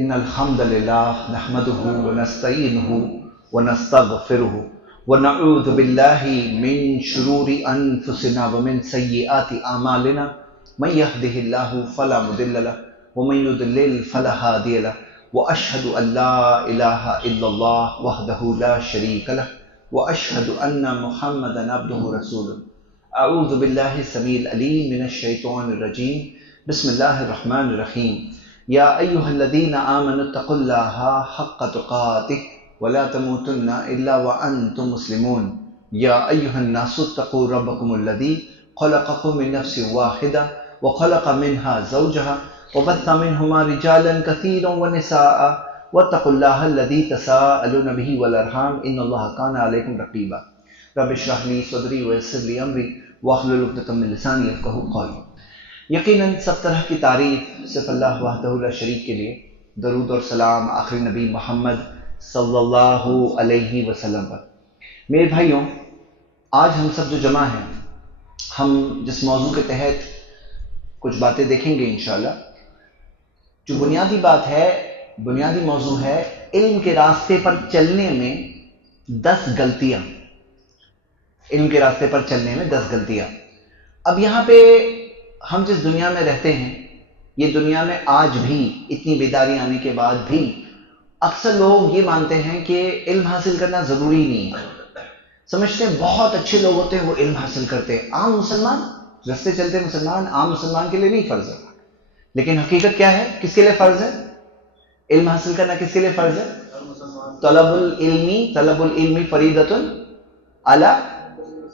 إن الحمد لله نحمده ونستعينه ونستغفره ونعوذ بالله من شرور أنفسنا ومن سيئات أعمالنا من يهده الله فلا مضل له ومن يضلل فلا هادي له وأشهد أن لا إله إلا الله وحده لا شريك له وأشهد أن محمدا عبده ورسوله. أعوذ بالله السميع العليم من الشيطان الرجيم. بسم الله الرحمن الرحيم. يا أيها الذين آمنوا اتقوا الله حق تقاته ولا تموتن إلا وأنتم مسلمون. يا أيها الناس اتقوا ربكم الذي خلقكم من نفس واحدة وخلق منها زوجها وبث منهما رجالا كثيرا ونساء واتقوا الله الذي تساءلون به والأرحام إن الله كان عليكم رقيبا. رب اشرح لي صدري ويسر لي أمري واحلل عقدة من لساني يفقهوا قولي. یقیناً سب طرح کی تعریف صرف اللہ وحدہ لا شریک کے لیے. درود اور سلام آخری نبی محمد صلی اللہ علیہ وسلم پر. میرے بھائیوں، آج ہم سب جو جمع ہیں، ہم جس موضوع کے تحت کچھ باتیں دیکھیں گے انشاءاللہ. جو بنیادی بات ہے، بنیادی موضوع ہے علم کے راستے پر چلنے میں 10 غلطیاں. علم کے راستے پر چلنے میں 10 غلطیاں. اب یہاں پہ ہم جس دنیا میں رہتے ہیں، یہ دنیا میں آج بھی اتنی بیداری آنے کے بعد بھی اکثر لوگ یہ مانتے ہیں کہ علم حاصل کرنا ضروری نہیں ہے. سمجھتے ہیں بہت اچھے لوگ ہوتے ہیں وہ علم حاصل کرتے ہیں. عام مسلمان، رستے چلتے مسلمان، عام مسلمان کے لیے نہیں فرض ہے. لیکن حقیقت کیا ہے؟ کس کے لیے فرض ہے؟ علم حاصل کرنا کس کے لیے فرض ہے؟ طلب العلم فریضۃ علی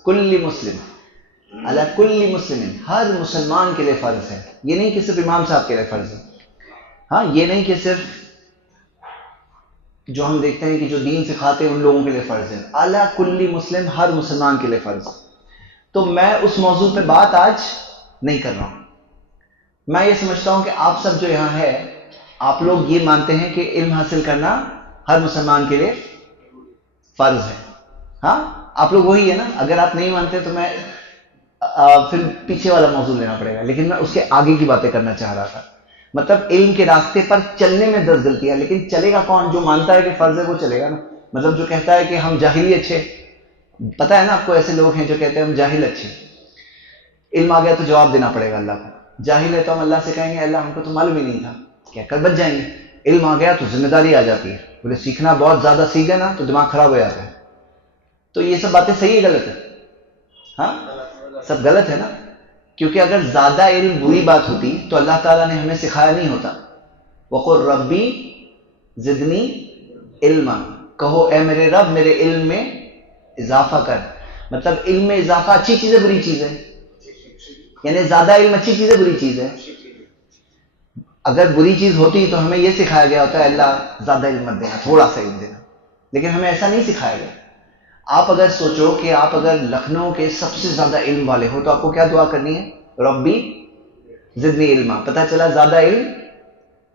کل مسلم. علی کل مسلم، ہر مسلمان کے لیے فرض ہے. یہ نہیں کہ صرف امام صاحب کے لیے فرض ہے. ہاں، یہ نہیں کہ صرف جو ہم دیکھتے ہیں کہ جو دین سکھاتے ہیں ان لوگوں کے لیے فرض ہے. علی کل مسلم، ہر مسلمان کے لیے فرض ہے. تو میں اس موضوع پہ بات آج نہیں کر رہا ہوں. میں یہ سمجھتا ہوں کہ آپ سب جو یہاں ہے، آپ لوگ یہ مانتے ہیں کہ علم حاصل کرنا ہر مسلمان کے لیے فرض ہے. ہاں، آپ لوگ وہی ہے نا. اگر آپ نہیں مانتے تو میں پھر پیچھے والا موضوع لینا پڑے گا. لیکن میں اس کے آگے کی باتیں کرنا چاہ رہا تھا. مطلب علم کے راستے پر چلنے میں 10 غلطیاں. لیکن چلے گا کون؟ جو مانتا ہے کہ فرض ہے وہ چلے گا نا. مطلب جو کہتا ہے کہ ہم جاہل ہی اچھے. پتہ ہے نا آپ کو، ایسے لوگ ہیں جو کہتے ہیں ہم جاہل اچھے. علم آ گیا تو جواب دینا پڑے گا اللہ کو. جاہل ہے تو ہم اللہ سے کہیں گے اللہ ہم کو تو معلوم ہی نہیں تھا، کہہ کر بچ جائیں گے. علم آ گیا تو ذمہ داری آ جاتی ہے. بولے سیکھنا بہت زیادہ سیکھ گئے نا تو دماغ خراب ہو جاتا ہے. تو یہ سب باتیں صحیح ہے غلط ہے؟ ہاں، سب غلط ہے نا. کیونکہ اگر زیادہ علم بری بات ہوتی تو اللہ تعالیٰ نے ہمیں سکھایا نہیں ہوتا. وَقُلْ رَبِّ زِدْنِي عِلْمًا، کہو اے میرے رب میرے علم میں اضافہ کر. مطلب علم میں اضافہ اچھی چیز ہے بری چیز ہے؟ یعنی زیادہ علم اچھی چیز ہے بری چیز ہے؟ اگر بری چیز ہوتی تو ہمیں یہ سکھایا گیا ہوتا ہے اللہ زیادہ علم مت دینا، تھوڑا سا علم دینا. لیکن ہمیں ایسا نہیں سکھایا گیا. آپ اگر سوچو کہ آپ اگر لکھنؤ کے سب سے زیادہ علم والے ہو تو آپ کو کیا دعا کرنی ہے؟ ربی زدنی علما. پتہ چلا زیادہ علم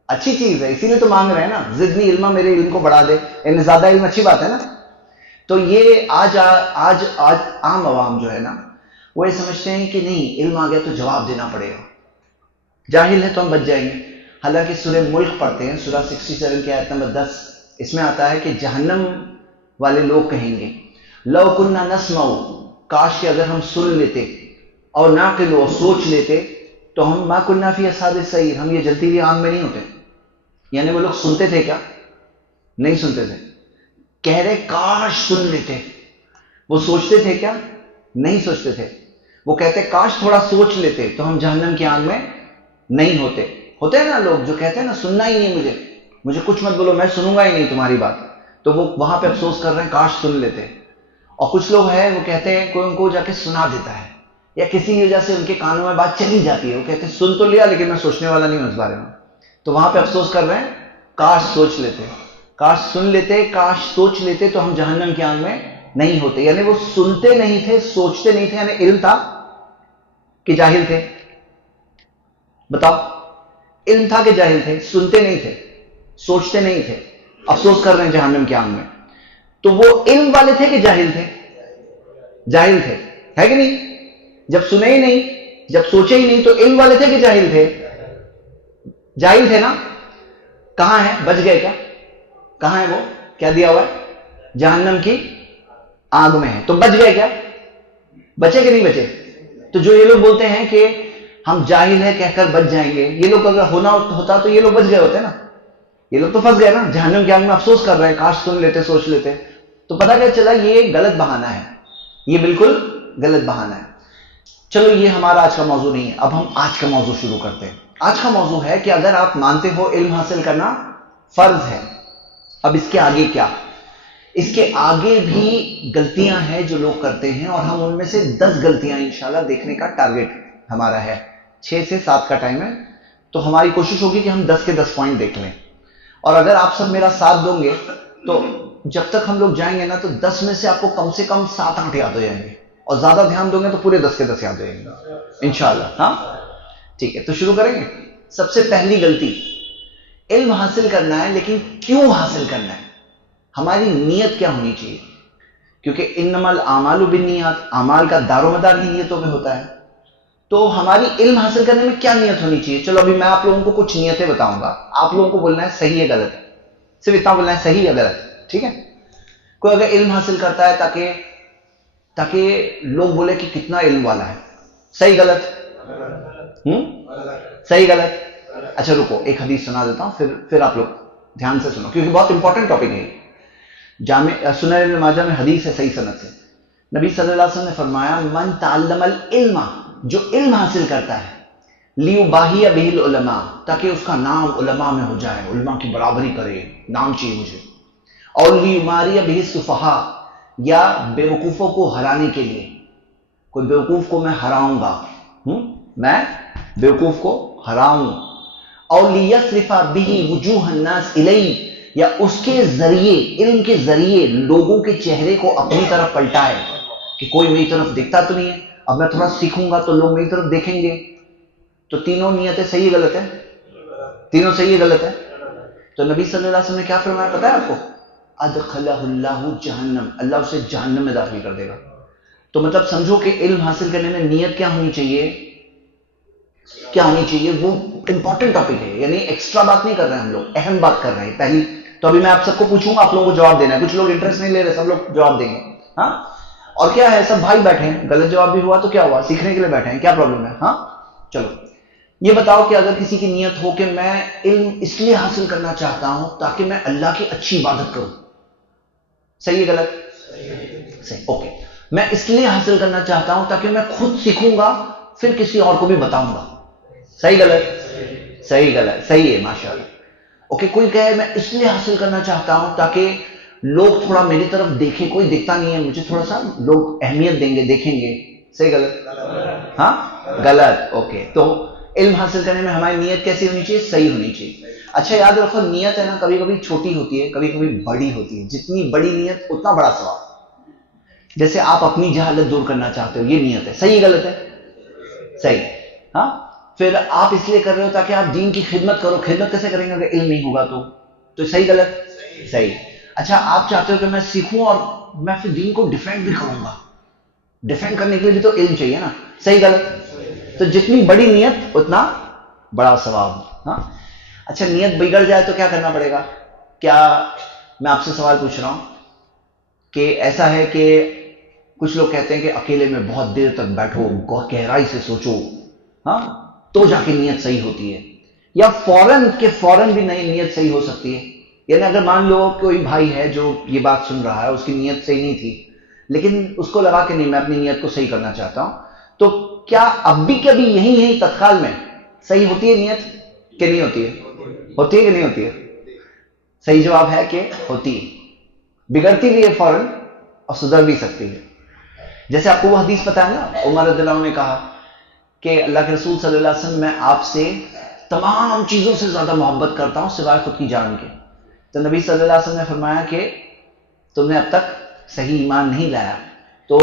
اچھی چیز ہے، اسی لیے تو مانگ رہے ہیں نا زدنی علما، میرے علم کو بڑھا دے. یعنی زیادہ علم اچھی بات ہے نا. تو یہ آج عام عوام جو ہے نا وہ یہ سمجھتے ہیں کہ نہیں، علم آ گیا تو جواب دینا پڑے گا. جاہل ہے تو ہم بچ جائیں گے. حالانکہ سورہ ملک پڑھتے ہیں، سورہ 67 کی آیت نمبر 10، اس میں آتا ہے کہ جہنم والے لوگ کہیں گے لو کننا نسمع، کاش کہ اگر ہم سن لیتے، اور ناقل اور سوچ لیتے تو ہم ما کننا فی اصحاب السعیر، ہم یہ جلتی ہوئی آگ میں نہیں ہوتے. یعنی وہ لوگ سنتے تھے کیا؟ نہیں سنتے تھے. کہہ رہے کاش سن لیتے. وہ سوچتے تھے کیا؟ نہیں سوچتے تھے. وہ کہتے کاش تھوڑا سوچ لیتے تو ہم جہنم کی آگ میں نہیں ہوتے. ہوتے ہیں نا لوگ جو کہتے ہیں نا سننا ہی نہیں مجھے کچھ مت بولو، میں سنوں گا ہی نہیں تمہاری بات. تو وہ وہاں پہ افسوس کر رہے ہیں کاش سن لیتے. اور کچھ لوگ ہیں وہ کہتے ہیں کوئی ان کو جا کے سنا دیتا ہے، یا کسی وجہ سے ان کے کانوں میں بات چلی جاتی ہے، وہ کہتے ہیں سن تو لیا لیکن میں سوچنے والا نہیں ہوں اس بارے میں. تو وہاں پہ افسوس کر رہے ہیں کاش سوچ لیتے، کاش سن لیتے، کاش سوچ لیتے تو ہم جہنم کی آگ میں نہیں ہوتے. یعنی وہ سنتے نہیں تھے، سوچتے نہیں تھے. یعنی علم تھا کہ جاہل تھے؟ بتاؤ. علم تھا کہ جاہل تھے؟ سنتے نہیں تھے، سوچتے نہیں تھے، افسوس کر رہے ہیں جہنم کی آگ میں. تو وہ علم والے تھے کہ جاہل تھے؟ جاہل تھے، ہے کہ نہیں؟ جب سنے ہی نہیں، جب سوچے ہی نہیں تو علم والے تھے کہ جاہل تھے؟ جاہل تھے نا. کہاں ہے؟ بچ گئے کیا؟ کہاں ہے وہ؟ کیا دیا ہوا ہے؟ جہنم کی آگ میں ہے. تو بچ گئے کیا؟ بچے کہ نہیں بچے؟ تو جو یہ لوگ بولتے ہیں کہ ہم جاہل ہیں کہہ کر بچ جائیں گے، یہ لوگ اگر ہونا ہوتا تو یہ لوگ بچ گئے ہوتے نا. یہ لوگ تو پھنس گئے نا جہنم کی آگ میں، افسوس کر رہے ہیں کاش سن لیتے، سوچ لیتے. تو پتہ کیا چلا؟ یہ غلط بہانہ ہے، یہ بالکل غلط بہانہ ہے. چلو یہ ہمارا آج کا موضوع نہیں ہے. اب ہم آج کا موضوع شروع کرتے ہیں. آج کا موضوع ہے کہ اگر آپ مانتے ہو علم حاصل کرنا فرض ہے، اب اس کے آگے کیا؟ اس کے آگے بھی غلطیاں ہیں جو لوگ کرتے ہیں، اور ہم ان میں سے 10 غلطیاں انشاءاللہ دیکھنے کا ٹارگٹ ہمارا ہے. 6 سے 7 کا ٹائم ہے، تو ہماری کوشش ہوگی کہ ہم 10 کے 10 پوائنٹ دیکھ لیں. اور اگر آپ سب میرا ساتھ دوں گے تو جب تک ہم لوگ جائیں گے نا تو 10 میں سے آپ کو کم 7-8 یاد ہو جائیں گے، اور زیادہ دھیان دوں گے تو پورے 10 کے 10 یاد ہو جائیں گے انشاءاللہ. ہاں ٹھیک ہے، تو شروع کریں گے. سب سے پہلی غلطی، علم حاصل کرنا ہے لیکن کیوں حاصل کرنا ہے؟ ہماری نیت کیا ہونی چاہیے؟ کیونکہ انما الاعمال بالنیات، اعمال کا دار و مدار ہی نیتوں میں ہوتا ہے. تو ہماری علم حاصل کرنے میں کیا نیت ہونی چاہیے؟ چلو ابھی میں آپ لوگوں کو کچھ نیتیں بتاؤں گا، آپ لوگوں کو بولنا ہے صحیح ہے غلط ہے، صرف اتنا بولنا ہے صحیح ہے غلط. ٹھیک ہے؟ کوئی اگر علم حاصل کرتا ہے تاکہ لوگ بولے کہ کتنا علم والا ہے، صحیح غلط؟ صحیح غلط؟ اچھا رکو، ایک حدیث سنا دیتا ہوں، پھر آپ لوگ دھیان سے سنو کیونکہ بہت امپورٹنٹ ٹاپک ہے. جامع سنن ابن ماجہ میں حدیث ہے صحیح سند سے. نبی صلی اللہ علیہ وسلم نے فرمایا من تعلم العلم، جو علم حاصل کرتا ہے، لیباہی بہ العلماء، تاکہ اس کا نام علماء میں ہو جائے، علماء کی برابری کرے، نام چاہیے مجھے. اور لیماری بہ السفہاء، یا بیوقوفوں کو ہرانے کے لیے، کوئی بیوقوف کو میں ہراؤں گا، میں بیوقوف کو ہراؤں. اور لیصرف بہ وجوہ الناس الیہ، یا اس کے ذریعے، علم کے ذریعے لوگوں کے چہرے کو اپنی طرف پلٹائے کہ کوئی میری طرف دیکھتا تو نہیں ہے، اب میں تھوڑا سیکھوں گا تو لوگ میری طرف دیکھیں گے. تو تینوں نیتیں صحیح غلط ہے؟ تینوں صحیح غلط ہے. تو نبی صلی اللہ علیہ وسلم نے کیا فرمایا پتہ ہے آپ کو؟ ادخلہ اللہ جہنم، اللہ اسے جہنم میں داخل کر دے گا. تو مطلب سمجھو کہ علم حاصل کرنے میں نیت کیا ہونی چاہیے؟ کیا ہونی چاہیے؟ وہ امپورٹنٹ ٹاپک ہے، یعنی ایکسٹرا بات نہیں کر رہے ہیں ہم لوگ، اہم بات کر رہے ہیں. پہلی تو ابھی میں آپ سب کو پوچھوں گا، آپ لوگوں کو جواب دینا ہے. کچھ لوگ انٹرسٹ نہیں لے رہے، سب لوگ جواب دیں گے. ہاں، اور کیا ہے، سب بھائی بیٹھے ہیں، غلط جواب بھی ہوا تو کیا ہوا، سیکھنے کے لیے بیٹھے ہیں، کیا پرابلم ہے؟ ہاں چلو یہ بتاؤ کہ اگر کسی کی نیت ہو کہ میں علم اس لیے حاصل کرنا چاہتا ہوں تاکہ میں اللہ کی اچھی عبادت کروں، صحیح ہے غلط؟ صحیح. اوکے، میں اس لیے حاصل کرنا چاہتا ہوں تاکہ میں خود سیکھوں گا پھر کسی اور کو بھی بتاؤں گا، صحیح غلط؟ صحیح غلط، صحیح ہے ماشاءاللہ. اوکے، کوئی کہے میں اس لیے حاصل کرنا چاہتا ہوں تاکہ لوگ تھوڑا میری طرف دیکھیں، کوئی دیکھتا نہیں ہے مجھے، تھوڑا سا لوگ اہمیت دیں گے، دیکھیں گے، صحیح غلط؟ ہاں غلط. اوکے، تو علم حاصل کرنے میں ہماری نیت کیسی ہونی چاہیے؟ صحیح ہونی چاہیے. اچھا یاد رکھو، نیت ہے نا کبھی کبھی چھوٹی ہوتی ہے، کبھی کبھی بڑی ہوتی ہے. جتنی بڑی نیت اتنا بڑا ثواب. جیسے آپ اپنی جہالت دور کرنا چاہتے ہو، یہ نیت ہے، صحیح غلط ہے؟ صحیح. ہاں، پھر آپ اس لیے کر رہے ہو تاکہ آپ دین کی خدمت کرو. خدمت کیسے کریں گے اگر علم نہیں ہوگا تو صحیح غلط؟ صحیح. اچھا آپ چاہتے ہو کہ میں سیکھوں اور میں پھر دین کو ڈیفینڈ بھی کروں گا، ڈیفینڈ کرنے کے لیے بھی تو علم چاہیے نا، صحیح غلط؟ تو جتنی بڑی نیت اتنا بڑا ثواب. ہاں اچھا، نیت بگڑ جائے تو کیا کرنا پڑے گا؟ کیا میں آپ سے سوال پوچھ رہا ہوں کہ ایسا ہے کہ کچھ لوگ کہتے ہیں کہ اکیلے میں بہت دیر تک بیٹھو، گہرائی سے سوچو، ہاں تو جا کے نیت صحیح ہوتی ہے، یا فوراً بھی نئی نیت صحیح ہو سکتی ہے. یعنی اگر مان لو کوئی بھائی ہے جو یہ بات سن رہا ہے، اس کی نیت صحیح نہیں تھی لیکن اس کو لگا کہ نہیں میں اپنی نیت کو صحیح کرنا چاہتا ہوں، تو کیا اب بھی کبھی یہی تتکال میں صحیح ہوتی ہے نیت کہ نہیں ہوتی ہے؟ ہوتی ہے کہ نہیں ہوتی ہے؟ صحیح جواب ہے کہ ہوتی ہے. بگڑتی بھی ہے فوراً اور سدھر بھی سکتی ہے. جیسے آپ کو وہ حدیث پتہ ہے نا، عمر رضی اللہ عنہ نے کہا کہ اللہ کے رسول صلی اللہ علیہ وسلم میں آپ سے تمام چیزوں سے زیادہ محبت کرتا ہوں سوائے خود کی جان کے. تو نبی صلی اللہ علیہ وسلم نے فرمایا کہ تم نے اب تک صحیح ایمان نہیں لایا. تو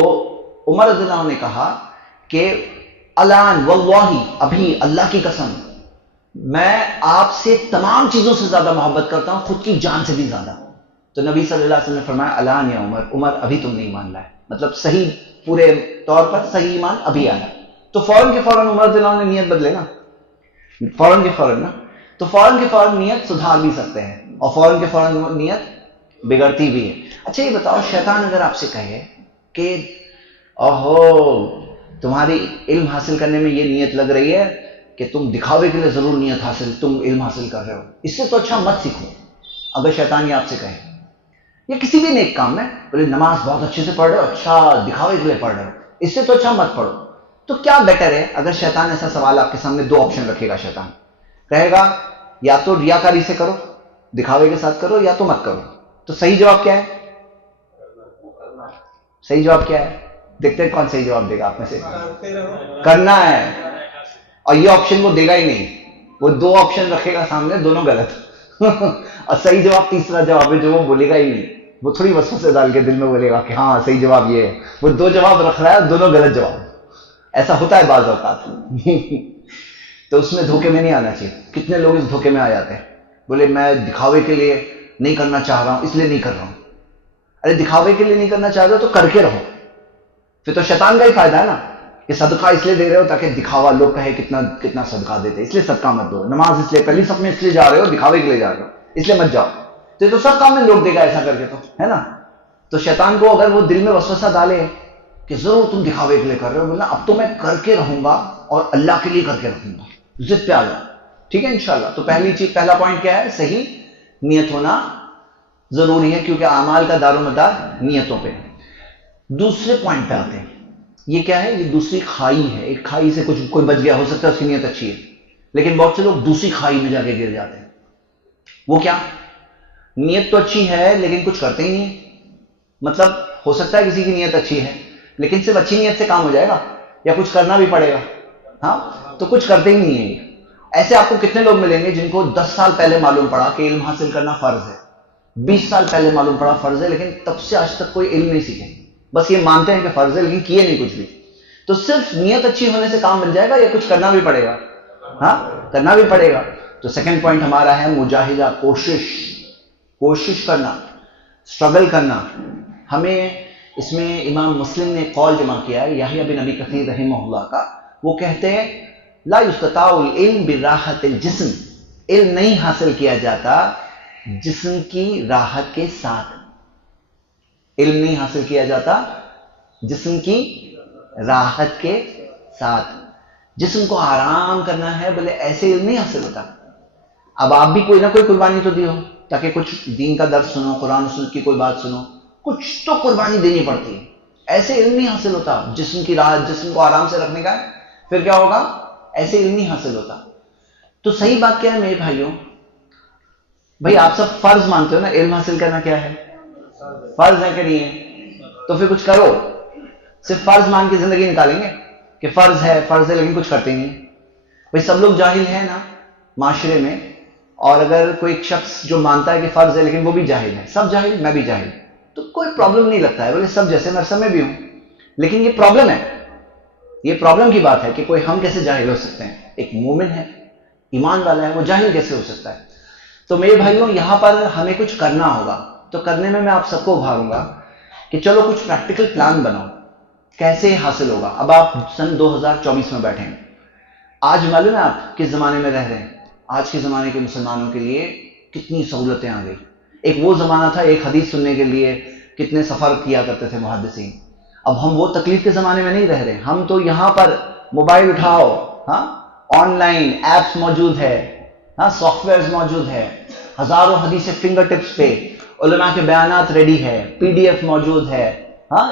عمر رضی اللہ عنہ نے کہا کہ الان واللہ، ابھی اللہ کی قسم، میں آپ سے تمام چیزوں سے زیادہ محبت کرتا ہوں، خود کی جان سے بھی زیادہ. تو نبی صلی اللہ علیہ وسلم نے فرمایا الان یا عمر، ابھی تم نہیں ایمان لائے، مطلب صحیح پورے طور پر صحیح ایمان ابھی آیا. تو فوراً کے فوراً عمر رضی اللہ عنہ نے نیت بدلے نا، فوراً کے فوراً نا. تو فوراً کے فوراً نیت سدھار بھی سکتے ہیں اور فوراً کے فوراً نیت بگڑتی بھی ہے. اچھا یہ بتاؤ، شیطان اگر آپ سے کہے کہ اوہو تمہاری علم حاصل کرنے میں یہ نیت لگ رہی ہے کہ تم دکھاوے کے لیے ضرور نیت حاصل، تم علم حاصل کر رہے ہو، اس سے تو اچھا مت سیکھو. اگر شیطان یہ آپ سے کہے، یا کسی بھی نیک کام میں بولے نماز بہت اچھے سے پڑھ رہے ہو، اچھا دکھاوے کے لیے پڑھ رہے ہو، اس سے تو اچھا مت پڑھو، تو کیا بیٹر ہے؟ اگر شیطان ایسا سوال آپ کے سامنے، دو آپشن رکھے گا شیطان، کہے گا یا تو ریاکاری سے کرو، دکھاوے کے ساتھ کرو، یا تو مت کرو. تو صحیح جواب کیا ہے؟ صحیح جواب کیا ہے؟ دیکھتے ہیں کون صحیح جواب دے گا آپ میں سے. کرنا ہے. اور یہ آپشن وہ دے گا ہی نہیں، وہ دو آپشن رکھے گا سامنے، دونوں غلط. اور صحیح جواب تیسرا جواب ہے جو وہ بولے گا ہی نہیں. وہ تھوڑی وسوسے ڈال کے دل میں بولے گا کہ ہاں صحیح جواب یہ ہے. وہ دو جواب رکھ رہا ہے، دونوں غلط جواب. ایسا ہوتا ہے بعض اوقات. تو اس میں دھوکے میں نہیں آنا چاہیے. کتنے لوگ اس دھوکے میں آ جاتے ہیں، بولے میں دکھاوے کے لیے نہیں کرنا چاہ رہا ہوں اس لیے نہیں کر رہا ہوں. ارے دکھاوے کے لیے نہیں کرنا چاہ رہے ہو تو کر کے رہو، پھر تو شیطان کا ہی فائدہ ہے نا کہ صدقہ اس لیے دے رہے ہو تاکہ دکھاوا، لوگ کہے کتنا کتنا صدقہ دیتے، اس لیے صدقہ مت دو. نماز اس لیے پہلی صف میں اس لیے جا رہے ہو، دکھاوے کے لیے جا رہے ہو، اس لیے مت جاؤ. تو سب کام میں لوگ دے گا ایسا کر کے، تو ہے نا. تو شیطان کو اگر وہ دل میں وسوسہ ڈالے کہ ضرور تم دکھاوے کے لیے کر رہے ہو، بولنا اب تو میں کر کے رہوں گا اور اللہ کے لیے کر کے رکھوں گا، ضد پہ آ جاؤ. ٹھیک ہے انشاءاللہ. تو پہلی چیز، پہلا پوائنٹ کیا ہے؟ صحیح نیت ہونا ضروری ہے، کیونکہ اعمال کا دار و مدار نیتوں پہ. دوسرے پوائنٹ پہ آتے ہیں. یہ کیا ہے؟ یہ دوسری کھائی ہے. ایک کھائی سے کچھ کوئی بچ گیا، ہو سکتا ہے اس کی نیت اچھی ہے، لیکن بہت سے لوگ دوسری کھائی میں جا کے گر جاتے ہیں. وہ کیا؟ نیت تو اچھی ہے لیکن کچھ کرتے ہی نہیں. مطلب ہو سکتا ہے کسی کی نیت اچھی ہے لیکن صرف اچھی نیت سے کام ہو جائے گا یا کچھ کرنا بھی پڑے گا؟ ہاں، تو کچھ کرتے ہی نہیں ہیں. ایسے آپ کو کتنے لوگ ملیں گے جن کو 10 سال پہلے معلوم پڑا کہ علم حاصل کرنا فرض ہے، 20 سال پہلے معلوم پڑا فرض ہے، لیکن تب سے آج تک کوئی علم نہیں سیکھے، بس یہ مانتے ہیں کہ فرض ہے لیکن کیے نہیں کچھ بھی. تو صرف نیت اچھی ہونے سے کام بن جائے گا یا کچھ کرنا بھی پڑے گا؟ ہاں، کرنا بھی پڑے گا. تو سیکنڈ پوائنٹ ہمارا ہے مجاہدہ، کوشش کرنا، اسٹرگل کرنا. ہمیں اس میں امام مسلم نے قول جمع کیا ہے یحییٰ بن ابی کثیر رحمہ اللہ کا. وہ کہتے ہیں لا یستطاع العلم براحت الجسم، علم نہیں حاصل کیا جاتا جسم کی راحت کے ساتھ. علم نہیں حاصل کیا جاتا جسم کی راحت کے ساتھ. جسم کو آرام کرنا ہے، بولے ایسے علم نہیں حاصل ہوتا. اب آپ بھی کوئی نہ کوئی قربانی تو دیو تاکہ کچھ دین کا درس سنو، قرآن و سنت کی کوئی بات سنو، کچھ تو قربانی دینی پڑتی ہے. ایسے علم نہیں حاصل ہوتا. جسم کی راحت، جسم کو آرام سے رکھنے کا ہے، پھر کیا ہوگا؟ ایسے علم نہیں حاصل ہوتا. تو صحیح بات کیا ہے میرے بھائیوں؟ بھائی آپ سب فرض مانتے ہو نا، علم حاصل کرنا کیا ہے؟ فرض ہے کہ نہیں ہے؟ تو پھر کچھ کرو. صرف فرض مان کے زندگی نکالیں گے کہ فرض ہے لیکن کچھ کرتے نہیں. بھائی سب لوگ جاہل ہیں نا معاشرے میں، اور اگر کوئی شخص جو مانتا ہے کہ فرض ہے لیکن وہ بھی جاہل ہے، سب جاہل، میں بھی جاہل، تو کوئی پرابلم نہیں لگتا ہے، بولے سب جیسے میں سب میں بھی ہوں. لیکن یہ پرابلم ہے، یہ پرابلم کی بات ہے کہ کوئی ہم کیسے جاہل ہو سکتے ہیں؟ ایک مومن ہے، ایمان والا ہے، وہ جاہل کیسے ہو سکتا ہے؟ تو میرے بھائیوں یہاں پر ہمیں کچھ کرنا ہوگا. تو کرنے میں آپ سب کو ابھاروں گا کہ چلو کچھ پریکٹیکل پلان بناؤ، کیسے حاصل ہوگا. اب آپ سن 2024 میں بیٹھے ہیں. آج معلوم ہے آپ کس زمانے میں رہ رہے ہیں؟ آج کے زمانے کے مسلمانوں کے لیے کتنی سہولتیں آ گئی. ایک وہ زمانہ تھا ایک حدیث سننے کے لیے کتنے سفر کیا کرتے تھے محدثین. اب ہم وہ تکلیف کے زمانے میں نہیں رہ رہے. ہم تو یہاں پر موبائل اٹھاؤ، ہاں، آن لائن ایپس موجود ہے، ہاں، سافٹ ویئرز موجود ہے، ہزاروں حدیثیں فنگر ٹپس پہ، علماء کے بیانات ریڈی ہے، پی ڈی ایف موجود ہے، ہاں،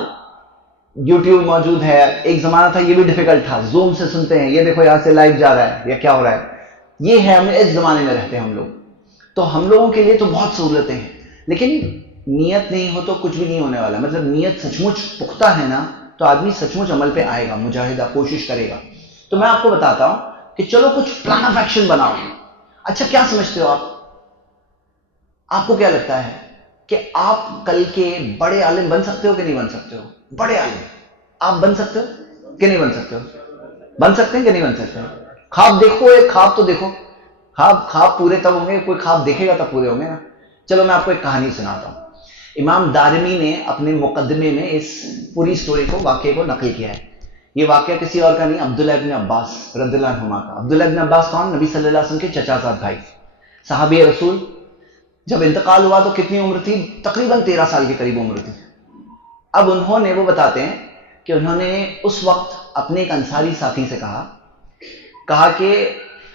یوٹیوب موجود ہے. ایک زمانہ تھا یہ بھی ڈیفیکلٹ تھا، زوم سے سنتے ہیں، یہ دیکھو یہاں سے لائیو جا رہا ہے یا کیا ہو رہا ہے. یہ ہے، ہم اس زمانے میں رہتے ہیں ہم لوگ. تو ہم لوگوں کے لیے تو بہت سہولتیں ہیں، لیکن نیت نہیں ہو تو کچھ بھی نہیں ہونے والا. مطلب نیت سچ مچ پختہ ہے نا تو آدمی سچ مچ عمل پہ آئے گا، مجاہدہ، کوشش کرے گا. تو میں آپ کو بتاتا ہوں کہ چلو کچھ پلان آف ایکشن بناؤ. اچھا کیا سمجھتے ہو آپ کو کیا لگتا ہے کہ آپ کل کے بڑے عالم بن سکتے ہو کہ نہیں بن سکتے ہو؟ بڑے عالم آپ بن سکتے ہو کہ نہیں بن سکتے ہو؟ بن سکتے ہیں کہ نہیں بن سکتے ہیں؟ خواب دیکھو، ایک خواب تو دیکھو. خواب پورے تب ہوں گے، کوئی خواب دیکھے گا تب پورے ہوں گے نا. چلو میں آپ کو ایک کہانی سناتا ہوں. امام دارمی نے اپنے مقدمے میں اس پوری سٹوری کو، واقعے کو نقل کیا ہے یہ واقعہ کسی اور کا نہیں، عبداللہ ابن عباس رضی اللہ عنہما کا۔ عبداللہ ابن عباس کون؟ نبی صلی اللہ علیہ وسلم کے چچا زاد بھائی، صحابی رسول۔ جب انتقال ہوا تو کتنی عمر تھی؟ تقریباً 13 سال کے قریب عمر تھی۔ اب انہوں نے، وہ بتاتے ہیں کہ انہوں نے اس وقت اپنے ایک انصاری ساتھی سے کہا کہ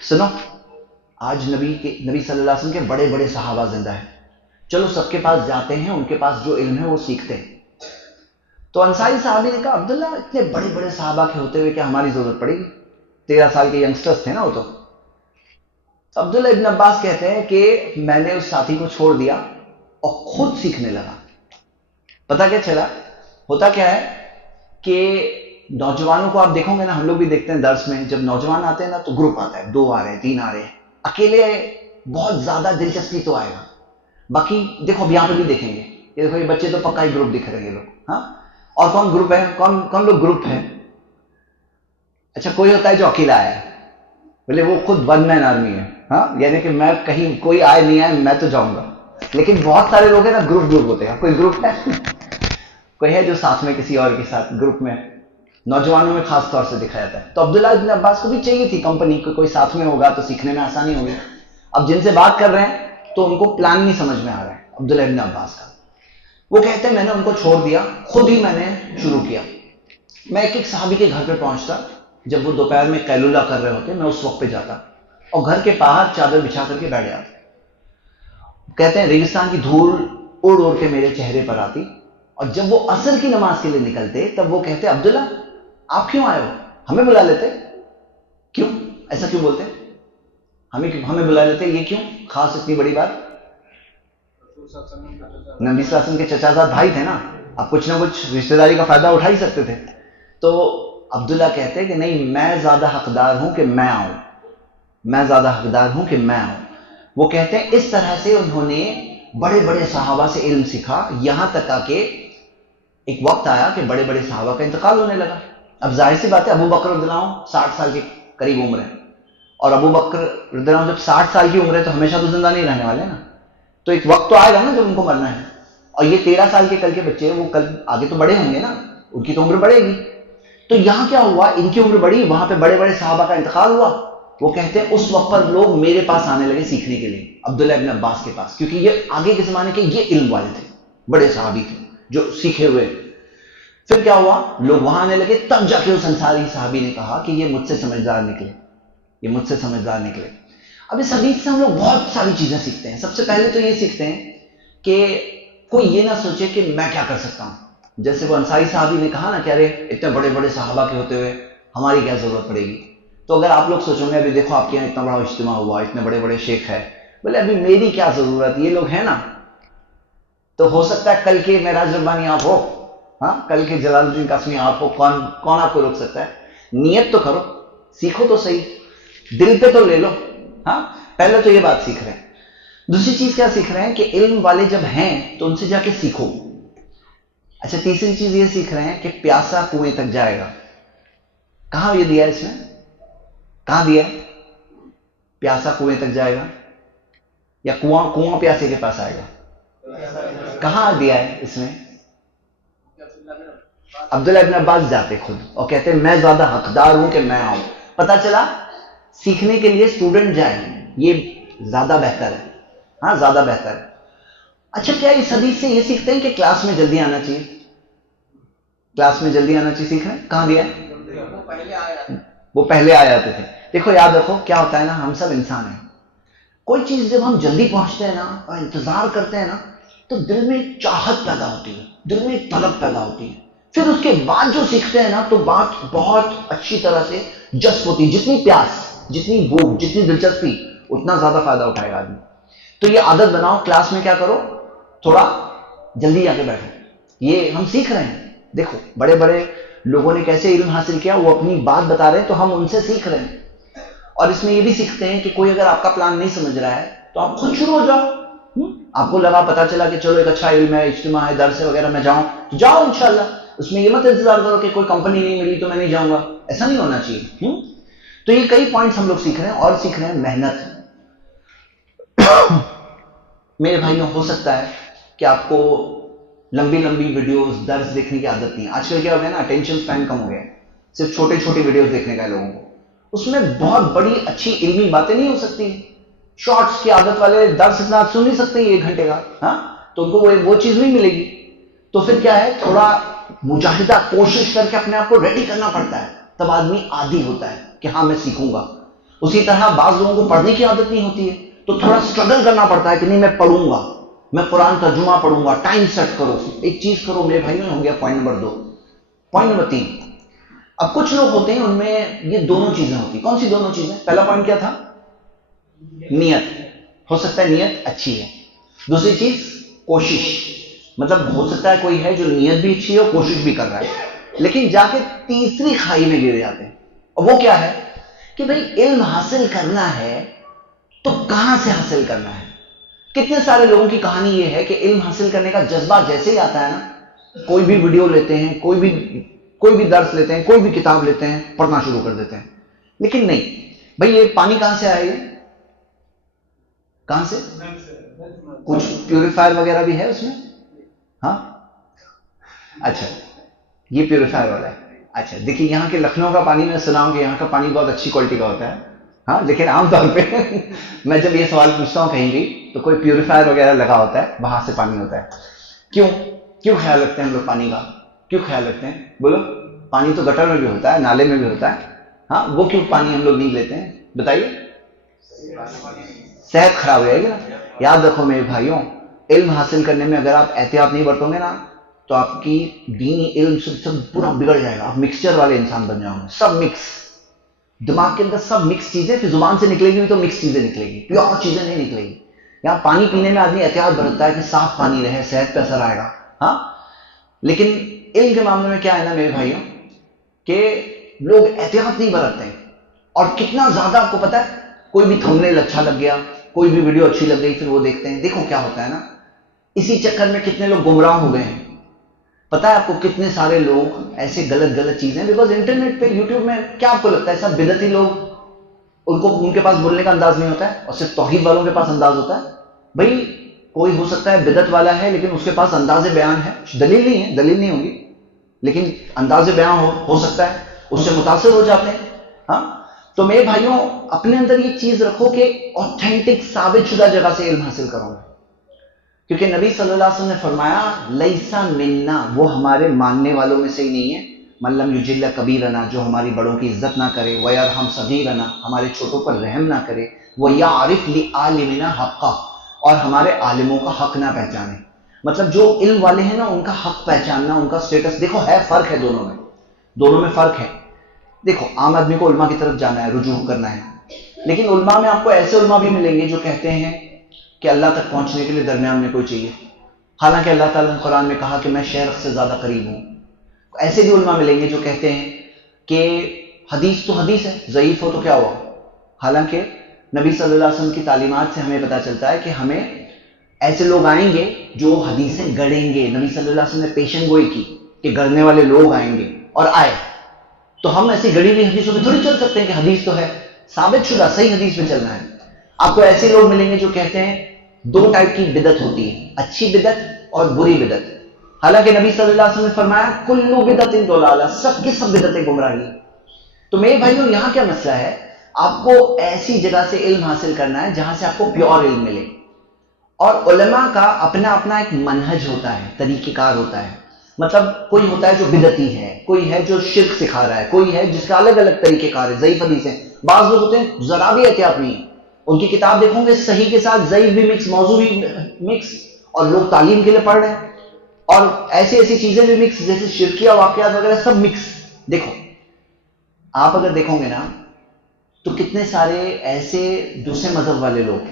سنو، آج نبی صلی اللہ علیہ وسلم کے بڑے بڑے صحابہ زندہ ہیں، چلو سب کے پاس جاتے ہیں، ان کے پاس جو علم ہے وہ سیکھتے ہیں۔ تو انصاری صحابی نے کہا عبداللہ اتنے بڑے بڑے صحابہ کے ہوتے ہوئے کیا ہماری ضرورت پڑے گی؟ 13 سال کے ینگسٹرز تھے نا وہ تو۔ عبداللہ ابن عباس کہتے ہیں کہ میں نے اس ساتھی کو چھوڑ دیا اور خود سیکھنے لگا۔ پتہ کیا چلا؟ ہوتا کیا ہے کہ نوجوانوں کو آپ دیکھو گے نا، ہم لوگ بھی دیکھتے ہیں درس میں، جب نوجوان آتے ہیں نا تو گروپ آتا ہے، 2 آ رہے ہیں، 3 آ رہے ہیں، اکیلے بہت زیادہ دلچسپی تو آئے گا۔ باقی دیکھو اب یہاں پہ بھی دیکھیں گے، یہ دیکھو یہ بچے تو پکا ہی گروپ دکھ رہے ہیں یہ لوگ، ہاں۔ اور کون گروپ ہے؟ کون لوگ گروپ ہے؟ اچھا کوئی ہوتا ہے جو اکیلا آیا ہے، بولے وہ خود ون مین آرمی ہے، ہاں، یعنی کہ میں کہیں کوئی آئے نہیں آئے میں تو جاؤں گا۔ لیکن بہت سارے لوگ ہیں نا گروپ ہوتے ہیں۔ کوئی گروپ ہے کوئی ہے جو ساتھ میں کسی اور کے ساتھ گروپ میں، نوجوانوں میں خاص طور سے دکھا جاتا ہے۔ تو عبداللہ ابن عباس کو بھی چاہیے تھی کمپنی، کوئی ساتھ میں ہوگا تو سیکھنے میں آسانی ہوگی۔ اب جن سے بات کر رہے ہیں تو ان کو پلان نہیں سمجھ میں آ رہا ہے عبداللہ ابن عباس کا۔ وہ کہتے ہیں میں نے ان کو چھوڑ دیا، خود ہی میں نے شروع کیا۔ میں ایک صحابی کے گھر پہ پہنچتا، جب وہ دوپہر میں قیلولہ کر رہے ہوتے میں اس وقت پہ جاتا اور گھر کے باہر چادر بچھا کر کے بیٹھ جاتا۔ کہتے ہیں ریگستان کی دھول اڑ اڑ کے میرے چہرے پر آتی، اور جب وہ عصر کی نماز کے لیے نکلتے تب وہ کہتے عبداللہ آپ کیوں آئے ہو؟ ہمیں بلا لیتے۔ کیوں ایسا کیوں بولتے؟ ہمیں بلا لیتے، یہ کیوں خاص اتنی بڑی بات؟ نبی صلی اللہ علیہ وسلم کے چچا زاد بھائی تھے نا، آپ کچھ نہ کچھ رشتہ داری کا فائدہ اٹھا ہی سکتے تھے۔ تو عبداللہ کہتے کہ نہیں، میں زیادہ حقدار ہوں کہ میں آؤں، میں زیادہ حقدار ہوں کہ میں آؤں۔ وہ کہتے ہیں اس طرح سے انہوں نے بڑے بڑے صحابہ سے علم سیکھا، یہاں تک کہ ایک وقت آیا کہ بڑے بڑے صحابہ کا انتقال ہونے لگا۔ اب ظاہر سی بات ہے ابو بکر رضی اللہ عنہ 60 سال کے قریب عمر ہے، اور ابو بکر رضی اللہ عنہ جب 60 سال کی عمر ہے تو ہمیشہ تو زندہ نہیں رہنے والے نا، تو ایک وقت تو آئے گا نا جب ان کو مرنا ہے۔ اور یہ 13 سال کے کل کے بچے وہ کل آگے تو بڑے ہوں گے نا، ان کی تو عمر بڑھے گی۔ تو یہاں کیا ہوا، ان کی عمر بڑھی، وہاں پہ بڑے بڑے صحابہ کا انتقال ہوا۔ وہ کہتے ہیں اس وقت پر لوگ میرے پاس آنے لگے سیکھنے کے لیے، عبداللہ ابن عباس کے پاس، کیونکہ یہ آگے کے زمانے کے یہ علم والے تھے، بڑے صحابی تھے جو سیکھے ہوئے۔ پھر کیا ہوا، لوگ وہاں آنے لگے، تب جا کے اس انصاری صحابی نے کہا کہ یہ مجھ سے سمجھدار نکلے، یہ مجھ سے سمجھدار نکلے۔ اب اس حدیث سے ہم لوگ بہت ساری چیزیں سیکھتے ہیں۔ سب سے پہلے تو یہ سیکھتے ہیں کہ کوئی یہ نہ سوچے کہ میں کیا کر سکتا ہوں۔ جیسے وہ انصاری صحابی نے کہا نا کہ ارے اتنے بڑے بڑے صحابہ کے ہوتے ہوئے ہماری کیا ضرورت پڑے گی۔ تو اگر آپ لوگ سوچیں گے ابھی دیکھو آپ کے یہاں اتنا بڑا اجتماع ہوا، اتنے بڑے بڑے شیخ ہیں، بولے ابھی میری کیا ضرورت، یہ لوگ ہیں نا، تو ہو سکتا ہے کل کے معراج ربانی آپ ہو، ہاں، کل کے جلال الدین قاسمی آپ ہو، کون آپ کو روک سکتا ہے؟ نیت تو کرو، سیکھو تو صحیح، دل پہ تو لے لو، ہاں۔ پہلے تو یہ بات سیکھ رہے ہیں۔ دوسری چیز کیا سیکھ رہے ہیں کہ علم والے جب ہیں تو ان سے جا کے سیکھو۔ اچھا تیسری چیز یہ سیکھ رہے ہیں کہ پیاسا کنویں تک جائے گا۔ کہاں یہ دیا ہے اس میں؟ کہاں دیا ہے؟ پیاسا کنویں تک جائے گا، یا کنواں پیاسے کے پاس آئے گا؟ کہاں دیا ہے اس میں؟ عبداللہ ابن عباس جاتے خود اور کہتے ہیں میں زیادہ حقدار ہوں کہ میں آؤں۔ پتا چلا سیکھنے کے لیے اسٹوڈنٹ جائے، یہ زیادہ بہتر ہے، ہاں زیادہ بہتر ہے۔ اچھا کیا اس حدیث سے یہ سیکھتے ہیں کہ کلاس میں جلدی آنا چاہیے؟ کلاس میں جلدی آنا چاہیے سیکھ رہے ہیں؟ کہاں دیا ہے؟ وہ پہلے آ جاتے تھے۔ دیکھو یاد رکھو کیا ہوتا ہے نا، ہم سب انسان ہیں، کوئی چیز جب ہم جلدی پہنچتے ہیں نا اور انتظار کرتے ہیں نا تو دل میں ایک چاہت پیدا ہوتی ہے، دل میں ایک طلب پیدا ہوتی ہے، پھر اس کے بعد جو سیکھتے ہیں نا تو بات بہت اچھی طرح سے جذب ہوتی ہے، جتنی پیاس، جتنی بھوک، جتنی دلچسپی، اتنا زیادہ فائدہ اٹھائے گا آدمی۔ تو یہ عادت بناؤ، کلاس میں کیا کرو، تھوڑا جلدی آ کے بیٹھو۔ یہ ہم سیکھ رہے ہیں، دیکھو بڑے بڑے لوگوں نے کیسے علم حاصل کیا، وہ اپنی بات بتا رہے ہیں تو ہم ان سے سیکھ رہے ہیں۔ اور اس میں یہ بھی سیکھتے ہیں کہ کوئی اگر آپ کا پلان نہیں سمجھ رہا ہے تو آپ خود شروع ہو جاؤ۔ آپ کو لگا پتا چلا کہ چلو ایک اچھا علم ہے، اجتماع ہے، درس وغیرہ میں جاؤں تو جاؤ انشاءاللہ۔ اس میں یہ مت انتظار کرو کہ کوئی کمپنی نہیں ملی تو میں نہیں جاؤں گا، ایسا نہیں ہونا چاہیے۔ تو یہ کئی پوائنٹس ہم لوگ سیکھ رہے ہیں، اور سیکھ رہے ہیں محنت۔ میرے بھائیوں ہو سکتا ہے کہ آپ کو لمبی لمبی ویڈیوز درس دیکھنے کی عادت نہیں ہے۔ آج کل کیا ہو گیا نا، اٹینشن سپین کم ہو گیا ہے۔ صرف چھوٹے چھوٹے ویڈیوز دیکھنے کا ہے لوگوں کو. اس میں بہت بڑی اچھی علمی باتیں نہیں ہو سکتی. شارٹس کی عادت والے درس اتنا سن نہیں سکتے 1 گھنٹے کا, ہاں, تو ان کو وہ چیز نہیں ملے گی. تو پھر کیا ہے, تھوڑا مجاہدہ, کوشش کر کے اپنے آپ کو ریڈی کرنا پڑتا ہے, تب آدمی عادی ہوتا ہے کہ ہاں میں سیکھوں گا. اسی طرح بعض لوگوں کو پڑھنے کی عادت نہیں ہوتی ہے, تو تھوڑا اسٹرگل کرنا پڑتا ہے کہ نہیں میں پڑھوں گا, میں قرآن ترجمہ پڑھوں گا. ٹائم سیٹ کرو, ایک چیز کرو میرے بھائی. ہو گیا پوائنٹ نمبر 2. پوائنٹ نمبر 3, اب کچھ لوگ ہوتے ہیں ان میں یہ دونوں چیزیں ہوتی. کون سی دونوں چیزیں؟ پہلا پوائنٹ کیا تھا؟ نیت. ہو سکتا ہے نیت اچھی ہے. دوسری چیز کوشش, مطلب ہو سکتا ہے کوئی ہے جو نیت بھی اچھی ہے اور کوشش بھی کر رہا ہے, لیکن جا کے تیسری کھائی میں گر جاتے ہیں. اور وہ کیا ہے کہ بھئی علم حاصل کرنا ہے تو کہاں سے حاصل کرنا ہے. کتنے سارے لوگوں کی کہانی یہ ہے کہ علم حاصل کرنے کا جذبہ جیسے ہی آتا ہے نا, کوئی بھی ویڈیو لیتے ہیں, کوئی بھی درس لیتے ہیں, کوئی بھی کتاب لیتے ہیں, پڑھنا شروع کر دیتے ہیں. لیکن نہیں بھئی, یہ پانی کہاں سے آئے, کہاں سے؟ کچھ پیوریفائر وغیرہ بھی ہے اس میں, ہاں, اچھا یہ پیوریفائر والا ہے. اچھا دیکھیے, یہاں کے لکھنؤ کا پانی میں سنا ہوں کہ یہاں کا پانی بہت اچھی کوالٹی کا ہوتا ہے, ہاں, لیکن عام طور پہ میں جب یہ سوال پوچھتا ہوں کہیں بھی تو کوئی پیوریفائر وغیرہ لگا ہوتا ہے, وہاں سے پانی ہوتا ہے. کیوں خیال رکھتے ہیں ہم لوگ پانی کا؟ کیوں خیال رکھتے ہیں بولو؟ پانی تو گٹر میں بھی ہوتا ہے, نالے میں بھی ہوتا ہے, ہاں, وہ کیوں پانی ہم لوگ نہیں لیتے ہیں بتائیے؟ صحت خراب ہو جائے گی نا. یاد رکھو میرے بھائیوں, علم حاصل کرنے میں اگر آپ احتیاط نہیں برتو گے نا تو آپ کی دینی علم سب پورا بگڑ جائے گا. آپ مکسچر والے انسان بن جاؤ گے, سب مکس, دماغ کے اندر سب مکس چیزیں, پھر زبان سے نکلے گی بھی تو مکس چیزیں نکلے گی, پیور چیزیں نہیں نکلے گی. یہاں پانی پینے میں آدمی احتیاط برتتا ہے کہ صاف پانی رہے, صحت پہ اثر آئے گا, ہاں. لیکن علم کے معاملے میں کیا ہے نا میرے بھائیوں کہ لوگ احتیاط نہیں برتتے ہیں. اور کتنا زیادہ آپ کو پتا ہے, کوئی بھی تھمبنیل اچھا لگ گیا, کوئی بھی ویڈیو اچھی لگ گئی, پھر وہ دیکھتے ہیں. دیکھو کیا ہوتا ہے نا, اسی چکر میں کتنے لوگ گمراہ ہو گئے ہیں. پتا ہے آپ کو کتنے سارے لوگ ایسے غلط چیزیں, بیکاز انٹرنیٹ پہ یوٹیوب میں کیا آپ کو لگتا ہے سب بدعتی لوگ, ان کے پاس بولنے کا انداز نہیں ہوتا ہے, اور صرف توحید والوں کے پاس انداز ہوتا ہے. بھائی کوئی ہو سکتا ہے بدعت والا ہے لیکن اس کے پاس انداز بیان ہے, دلیل نہیں ہے, دلیل نہیں ہوگی, لیکن انداز بیان ہو سکتا ہے, اس سے متاثر ہو جاتے ہیں, ہاں. تو میرے بھائیوں اپنے اندر یہ چیز رکھو کہ اوتھینٹک ثابت شدہ جگہ سے علم حاصل کرو گے, کیونکہ نبی صلی اللہ علیہ وسلم نے فرمایا لیسا منا, وہ ہمارے ماننے والوں میں سے ہی نہیں ہے. من لم یجل کبیرنا, جو ہماری بڑوں کی عزت نہ کرے, ویرحم صغیرنا, ہمارے چھوٹوں پر رحم نہ کرے, ویعرف لعالمنا حقا, اور ہمارے عالموں کا حق نہ پہچانے. مطلب جو علم والے ہیں نا ان کا حق پہچاننا, ان کا سٹیٹس. دیکھو ہے فرق ہے دونوں میں فرق ہے. دیکھو عام آدمی کو علماء کی طرف جانا ہے, رجوع کرنا ہے, لیکن علماء میں آپ کو ایسے علماء بھی ملیں گے جو کہتے ہیں کہ اللہ تک پہنچنے کے لیے درمیان میں کوئی چاہیے, حالانکہ اللہ تعالیٰ نے قرآن میں کہا کہ میں شیخ سے زیادہ قریب ہوں. ایسے بھی علماء ملیں گے جو کہتے ہیں کہ حدیث تو حدیث ہے, ضعیف ہو تو کیا ہوا, حالانکہ نبی صلی اللہ علیہ وسلم کی تعلیمات سے ہمیں پتہ چلتا ہے کہ ہمیں ایسے لوگ آئیں گے جو حدیثیں گڑیں گے. نبی صلی اللہ علیہ وسلم نے پیشن گوئی کی کہ گڑنے والے لوگ آئیں گے, اور آئے. تو ہم ایسی گڑی ہوئی حدیثوں پہ تھوڑی چل سکتے ہیں کہ حدیث تو ہے, ثابت شدہ صحیح حدیث پہ چلنا ہے. آپ کو ایسے لوگ ملیں گے جو کہتے ہیں 2 ٹائپ کی بدعت ہوتی ہے, اچھی بدعت اور بری بدعت. حالانکہ نبی صلی اللہ علیہ وسلم نے فرمایا کلو بدعت ضلالہ, سب کی سب بدعتیں گمراہی. تو میرے بھائیوں یہاں کیا مسئلہ ہے, آپ کو ایسی جگہ سے علم حاصل کرنا ہے جہاں سے آپ کو پیور علم ملے. اور علماء کا اپنا ایک منہج ہوتا ہے, طریقہ کار ہوتا ہے. مطلب کوئی ہوتا ہے جو بدعتی ہے, کوئی ہے جو شرک سکھا رہا ہے, کوئی ہے جس کا الگ طریقہ کار ہے, ضعیف حدیثیں. بعض لوگ ہوتے ہیں ذرا بھی احتیاط نہیں, ان کی کتاب دیکھوں گے صحیح کے ساتھ ضعیف بھی مکس, موضوع بھی مکس, اور لوگ تعلیم کے لیے پڑھ رہے ہیں, اور ایسی چیزیں بھی مکس, جیسے شرکیہ واقعات وغیرہ سب مکس. دیکھو آپ اگر دیکھو گے نا تو کتنے سارے ایسے دوسرے مذہب والے لوگ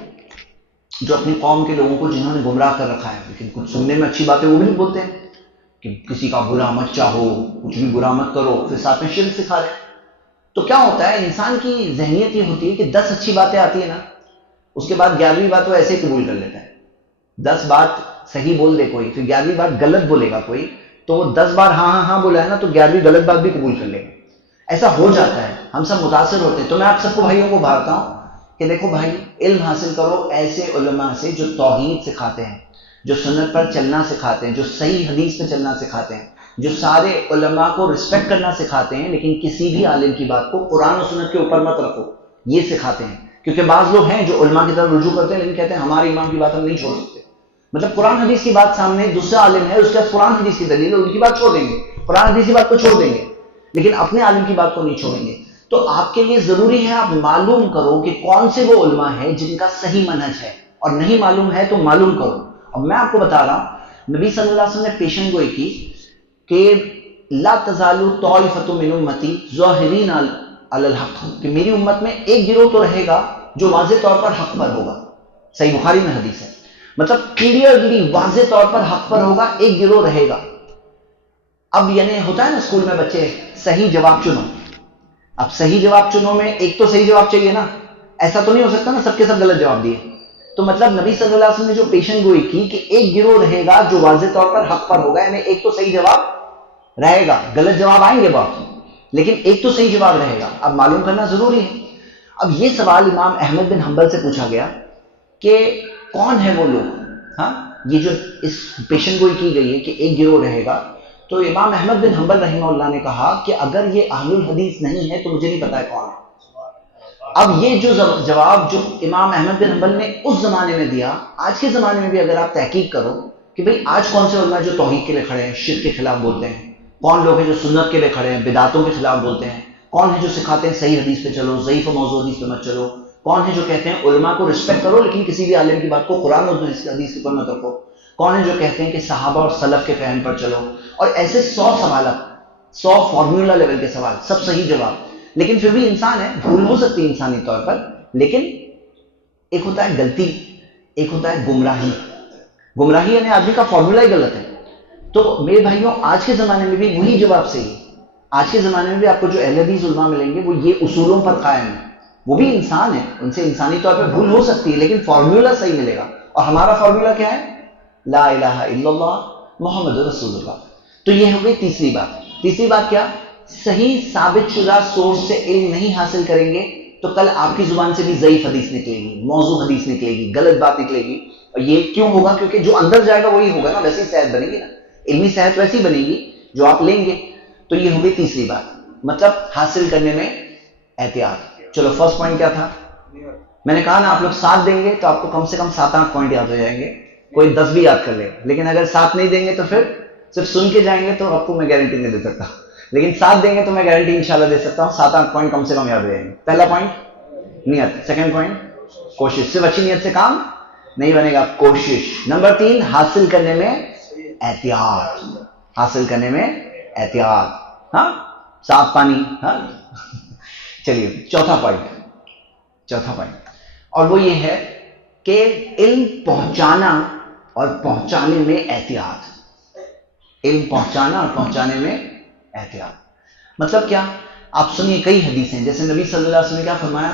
جو اپنی قوم کے لوگوں کو جنہوں نے گمراہ کر رکھا ہے, لیکن کچھ سننے میں اچھی باتیں وہ بھی نہیں بولتے ہیں کہ کسی کا برا مت چاہو, کچھ بھی برا مت کرو, پھر ساتھ میں شرک سکھا رہے. تو کیا ہوتا ہے, انسان کی ذہنیت یہ ہوتی ہے کہ 10 اچھی باتیں آتی ہیں نا, اس کے بعد 11ویں بات وہ ایسے ہی قبول کر لیتا ہے. 10 بات صحیح بول دے کوئی, پھر 11ویں بات غلط بولے گا کوئی, تو وہ 10 بار ہاں بولا ہے نا, تو 11ویں غلط بات بھی قبول کر لے گا. ایسا ہو جاتا ہے, ہم سب متاثر ہوتے ہیں. تو میں آپ سب کو بھائیوں کو بھارتا ہوں کہ دیکھو بھائی, علم حاصل کرو ایسے علماء سے جو توحید سکھاتے ہیں, جو سنت پر چلنا سکھاتے ہیں, جو صحیح حدیث پہ چلنا سکھاتے ہیں. جو سارے علماء کو رسپیکٹ کرنا سکھاتے ہیں، لیکن کسی بھی عالم کی بات کو قرآن و سنت کے اوپر مت رکھو، یہ سکھاتے ہیں. کیونکہ بعض لوگ ہیں جو علماء کی طرف رجوع کرتے ہیں لیکن کہتے ہیں ہمارے امام کی بات ہم نہیں چھوڑ سکتے. مطلب قرآن حدیث کی بات سامنے دوسرا عالم ہے، اس کے بعد قرآن حدیث کی دلیل ہے، ان کی بات چھوڑ دیں گے، قرآن حدیث کی بات کو چھوڑ دیں گے، لیکن اپنے عالم کی بات کو نہیں چھوڑیں گے. تو آپ کے لیے ضروری ہے آپ معلوم کرو کہ کون سے وہ علماء ہیں جن کا صحیح منہج ہے، اور نہیں معلوم ہے تو معلوم کرو. اب میں آپ کو بتا رہا ہوں، نبی صلی اللہ علیہ وسلم نے پیشن گوئی کی کہ لا تزال طائفۃ من امتی ظاہرین علی الحق، کہ میری امت میں ایک گروہ تو رہے گا جو واضح طور پر حق پر ہوگا. صحیح بخاری میں حدیث ہے، مطلب کلیئرلی واضح طور پر حق پر ہوگا، ایک گروہ رہے گا. اب یعنی ہوتا ہے نا اسکول میں بچے صحیح جواب چنو، اب صحیح جواب چنو میں ایک تو صحیح جواب چاہیے نا، ایسا تو نہیں ہو سکتا نا سب کے سب غلط جواب دیے. تو مطلب نبی صلی اللہ علیہ وسلم نے جو پیشن گوئی کی کہ ایک گروہ رہے گا جو واضح طور پر حق پر ہوگا، یعنی ایک تو صحیح جواب رہے گا، غلط جواب آئیں گے بہت لیکن ایک تو صحیح جواب رہے گا. اب معلوم کرنا ضروری ہے. اب یہ سوال امام احمد بن حنبل سے پوچھا گیا کہ کون ہے وہ لوگ، ہاں یہ جو اس پیشن گوئی کی گئی ہے کہ ایک گروہ رہے گا. تو امام احمد بن حنبل رحمہ اللہ نے کہا کہ اگر یہ اہل الحدیث نہیں ہے تو مجھے نہیں پتا ہے کون ہے. اب یہ جو جواب جو امام احمد بن حنبل نے اس زمانے میں دیا، آج کے زمانے میں بھی اگر آپ تحقیق کرو کہ بھئی آج کون سے علماء جو توحید کے لیے کھڑے ہیں، شرک کے خلاف بولتے ہیں، کون لوگ ہیں جو سنت کے لیے کھڑے ہیں، بدعتوں کے خلاف بولتے ہیں، کون ہے جو سکھاتے ہیں صحیح حدیث پہ چلو، ضعیف و موضوع حدیث پہ مت چلو، کون ہے جو کہتے ہیں علماء کو رسپیکٹ کرو لیکن کسی بھی عالم کی بات کو قرآن اور حدیث کے اوپر مت رکھو، کون ہے جو کہتے ہیں کہ صحابہ اور سلف کے فہم پر چلو. اور ایسے 100 سوالات، 100 فارمولا لیول کے سوال، سب صحیح جواب. لیکن پھر بھی انسان ہے، بھول ہو سکتی ہے انسانی طور پر، لیکن ایک ہوتا ہے غلطی، ایک ہوتا ہے گمراہی. گمراہی یعنی آدمی کا فارمولا ہی غلط ہے. تو میرے بھائیوں آج کے زمانے میں بھی وہی جواب صحیح ہے. آج کے زمانے میں بھی آپ کو جو اہل حدیث علماء ملیں گے وہ یہ اصولوں پر قائم ہیں. وہ بھی انسان ہے، ان سے انسانی طور پہ بھول ہو سکتی ہے لیکن فارمولا صحیح ملے گا. اور ہمارا فارمولا کیا ہے؟ لا الہ الا اللہ محمد رسول اللہ. تو یہ ہو گئی تیسری بات. تیسری بات کیا؟ صحیح ثابت شدہ سورس سے علم نہیں حاصل کریں گے تو کل آپ کی زبان سے بھی ضعیف حدیث نکلے گی، موضوع حدیث نکلے گی، غلط بات نکلے گی. اور یہ کیوں ہوگا؟ کیونکہ جو اندر جائے گا وہی ہوگا نا، ویسی صحت بنے گی نا، علمی صحت ویسی بنے گی جو آپ لیں گے. تو یہ ہو گئی تیسری بات، مطلب حاصل کرنے میں احتیاط. چلو فرسٹ پوائنٹ کیا تھا؟ میں نے کہا نا آپ لوگ 7 دیں گے تو آپ کو کم سے کم 7-8 پوائنٹ یاد ہو جائیں گے، کوئی 10 بھی یاد کر لے. لیکن اگر 7 نہیں دیں گے تو پھر صرف سن کے جائیں گے تو آپ کو میں گارنٹی نہیں دے سکتا، لیکن 7 دیں گے تو میں گارنٹی انشاءاللہ دے سکتا ہوں 7-8 پوائنٹ کم سے کم یاد ہو جائیں گے. پہلا پوائنٹ نیت، سیکنڈ پوائنٹ کوشش. صرف اچھی نیت سے کام نہیں بنے گا، کوشش. نمبر 3 حاصل کرنے میں احتیاط، حاصل کرنے میں احتیاط. ہاں صاف پانی. ہاں چلیے چوتھا پوائنٹ اور وہ یہ ہے کہ علم پہنچانا اور پہنچانے میں احتیاط. علم پہنچانا اور پہنچانے میں احتیاط مطلب کیا؟ آپ سنیے کئی حدیثیں، جیسے نبی صلی اللہ علیہ وسلم نے کیا فرمایا؟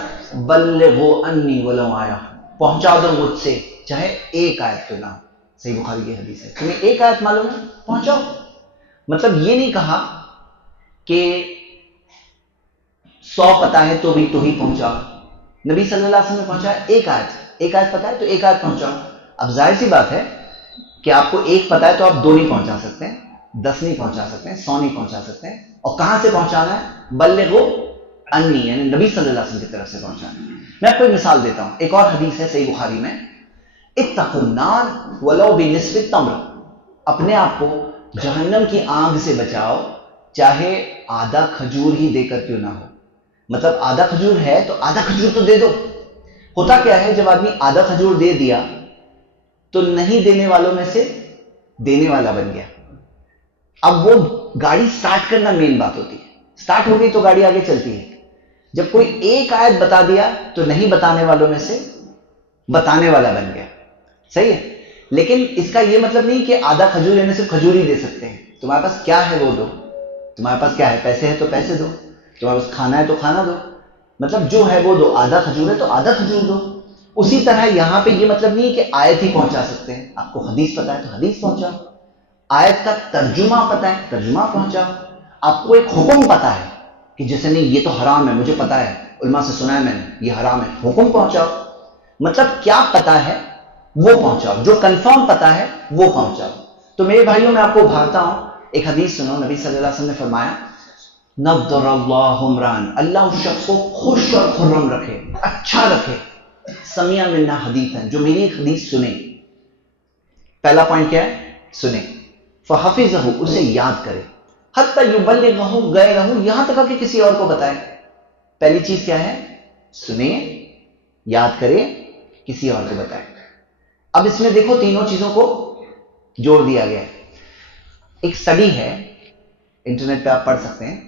بلغوا انی ولو آیا، پہنچا دو مجھ سے چاہے ایک آیت کیوں نہ ہو. صحیح بخاری کی حدیث ہے. تمہیں ایک آیت معلوم ہے پہنچاؤ. مطلب یہ نہیں کہا کہ 100 پتا ہے تو بھی تو ہی پہنچاؤ. نبی صلی اللہ علیہ وسلم نے پہنچایا ایک آیت پتا ہے تو ایک آیت پہنچاؤ. اب ظاہر سی بات ہے کہ آپ کو ایک پتا ہے تو آپ 2 نہیں پہنچا سکتے، 10 نہیں پہنچا سکتے، 100 نہیں پہنچا سکتے. اور کہاں سے پہنچانا ہے؟ بلغوا انی، یعنی نبی صلی اللہ علیہ وسلم کی طرف سے پہنچانا ہے. میں آپ کو ایک مثال دیتا ہوں. ایک اور حدیث ہے صحیح بخاری میں، اتقوا النار ولو بنصف التمر، اپنے آپ کو جہنم کی آگ سے بچاؤ چاہے آدھا کھجور ہی دے کر کیوں نہ ہو. مطلب آدھا کھجور ہے تو آدھا کھجور تو دے دو. ہوتا کیا ہے جب آدمی آدھا کھجور دے دیا تو نہیں دینے والوں میں سے دینے والا بن گیا. اب وہ گاڑی سٹارٹ کرنا مین بات ہوتی ہے، سٹارٹ ہو گئی تو گاڑی آگے چلتی ہے. جب کوئی ایک آیت بتا دیا تو نہیں بتانے والوں میں سے بتانے والا بن گیا. صحیح ہے. لیکن اس کا یہ مطلب نہیں کہ آدھا کھجور یعنی صرف کھجور ہی دے سکتے ہیں. تمہارے پاس کیا ہے وہ دو، تمہارے پاس کیا ہے، پیسے ہے تو پیسے دو، تمہارے پاس کھانا ہے تو کھانا دو. مطلب جو ہے وہ دو. آدھا کھجور ہے تو آدھا کھجور دو. اسی طرح یہاں پہ یہ مطلب نہیں کہ آیت ہی پہنچا سکتے ہیں. آپ کو حدیث پتا ہے تو حدیث پہنچاؤ، آیت کا ترجمہ پتا ہے ترجمہ پہنچاؤ. آپ کو ایک حکم پتا ہے کہ جیسے نہیں یہ تو حرام ہے، مجھے پتا ہے، علماء سے سنا ہے میں نے یہ حرام ہے، حکم پہنچاؤ. مطلب کیا پتا ہے وہ پہنچاؤ، جو کنفرم پتا ہے وہ پہنچاؤ. تو میرے بھائیوں میں آپ کو بھارتا ہوں ایک حدیث سنو، نبی صلی اللہ علیہ وسلم نے فرمایا نضر اللہ عمران، اللہ اس شخص کو خوش اور خرم رکھے، اچھا رکھے، سمع منا حدیثا، جو میری حدیث سنے. پہلا پوائنٹ کیا ہے؟ سنے. فحفظہ، اسے یاد کرے، حتی یبلغہ غیرہ، یہاں تک کہ کسی اور کو بتائے. پہلی چیز کیا ہے؟ سنے، یاد کرے، کسی اور کو بتائے. اب اس میں دیکھو تینوں چیزوں کو جوڑ دیا گیا ہے. ایک سٹڈی ہے، انٹرنیٹ پہ آپ پڑھ سکتے ہیں.